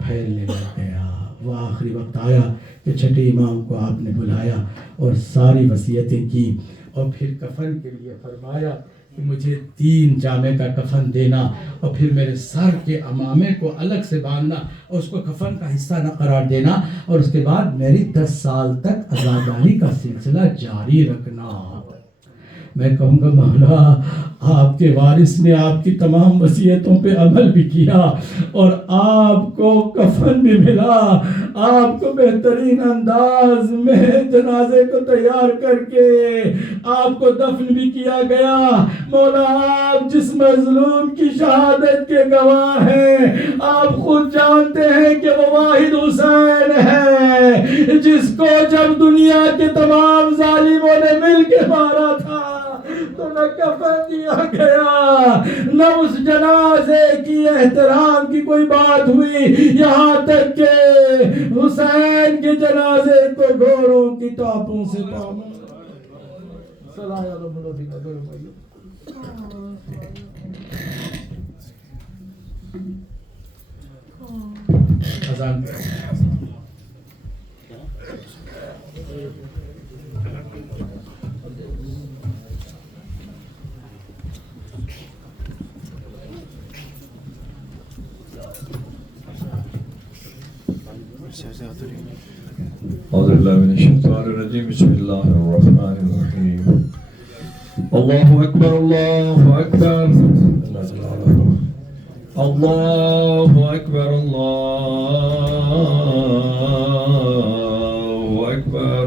پھیلنے لگ گیا. وہ آخری وقت آیا کہ چھٹے امام کو آپ نے بلایا اور ساری وصیتیں کی, اور پھر کفن کے لیے فرمایا کہ مجھے 3 جامے کا کفن دینا, اور پھر میرے سر کے امامے کو الگ سے باندھنا اور اس کو کفن کا حصہ نہ قرار دینا, اور اس کے بعد میری 10 سال تک عزاداری کا سلسلہ جاری رکھنا. میں کہوں گا مولا آپ کے وارث نے آپ کی تمام وصیتوں پہ عمل بھی کیا, اور آپ کو کفن بھی ملا, آپ کو بہترین انداز میں جنازے کو تیار کر کے آپ کو دفن بھی کیا گیا. مولا آپ جس مظلوم کی شہادت کے گواہ ہیں, آپ خود جانتے ہیں کہ وہ واحد حسین ہے جس کو جب دنیا کے تمام ظالموں نے مل کے مارا تھا تو نہ کفن دیا گیا, نہ اس جنازے کی احترام کی کوئی بات ہوئی, یہاں تک کہ حسین کے جنازے کو گھوڑوں کی ٹاپوں سے اذان أعوذ بالله من الشيطان الرجيم. بسم الله الرحمن الرحيم. الله أكبر الله أكبر الله أكبر الله أكبر.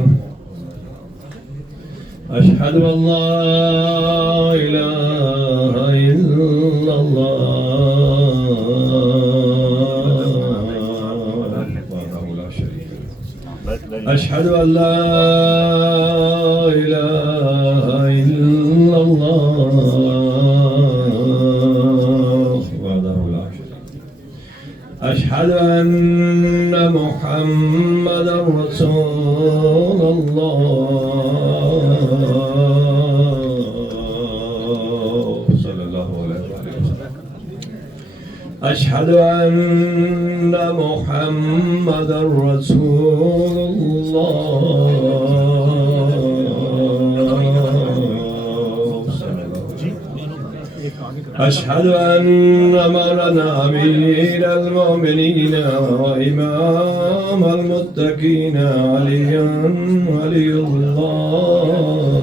أشهد أن لا إله إلا الله أشهد أن لا إله إلا الله وحده لا شريك له. أشهد أن محمدا رسول الله صلى الله عليه وسلم. أشهد أن محمدا رسول الله أشهد أن مولانا أمير المؤمنين وإمام المتقين علي الله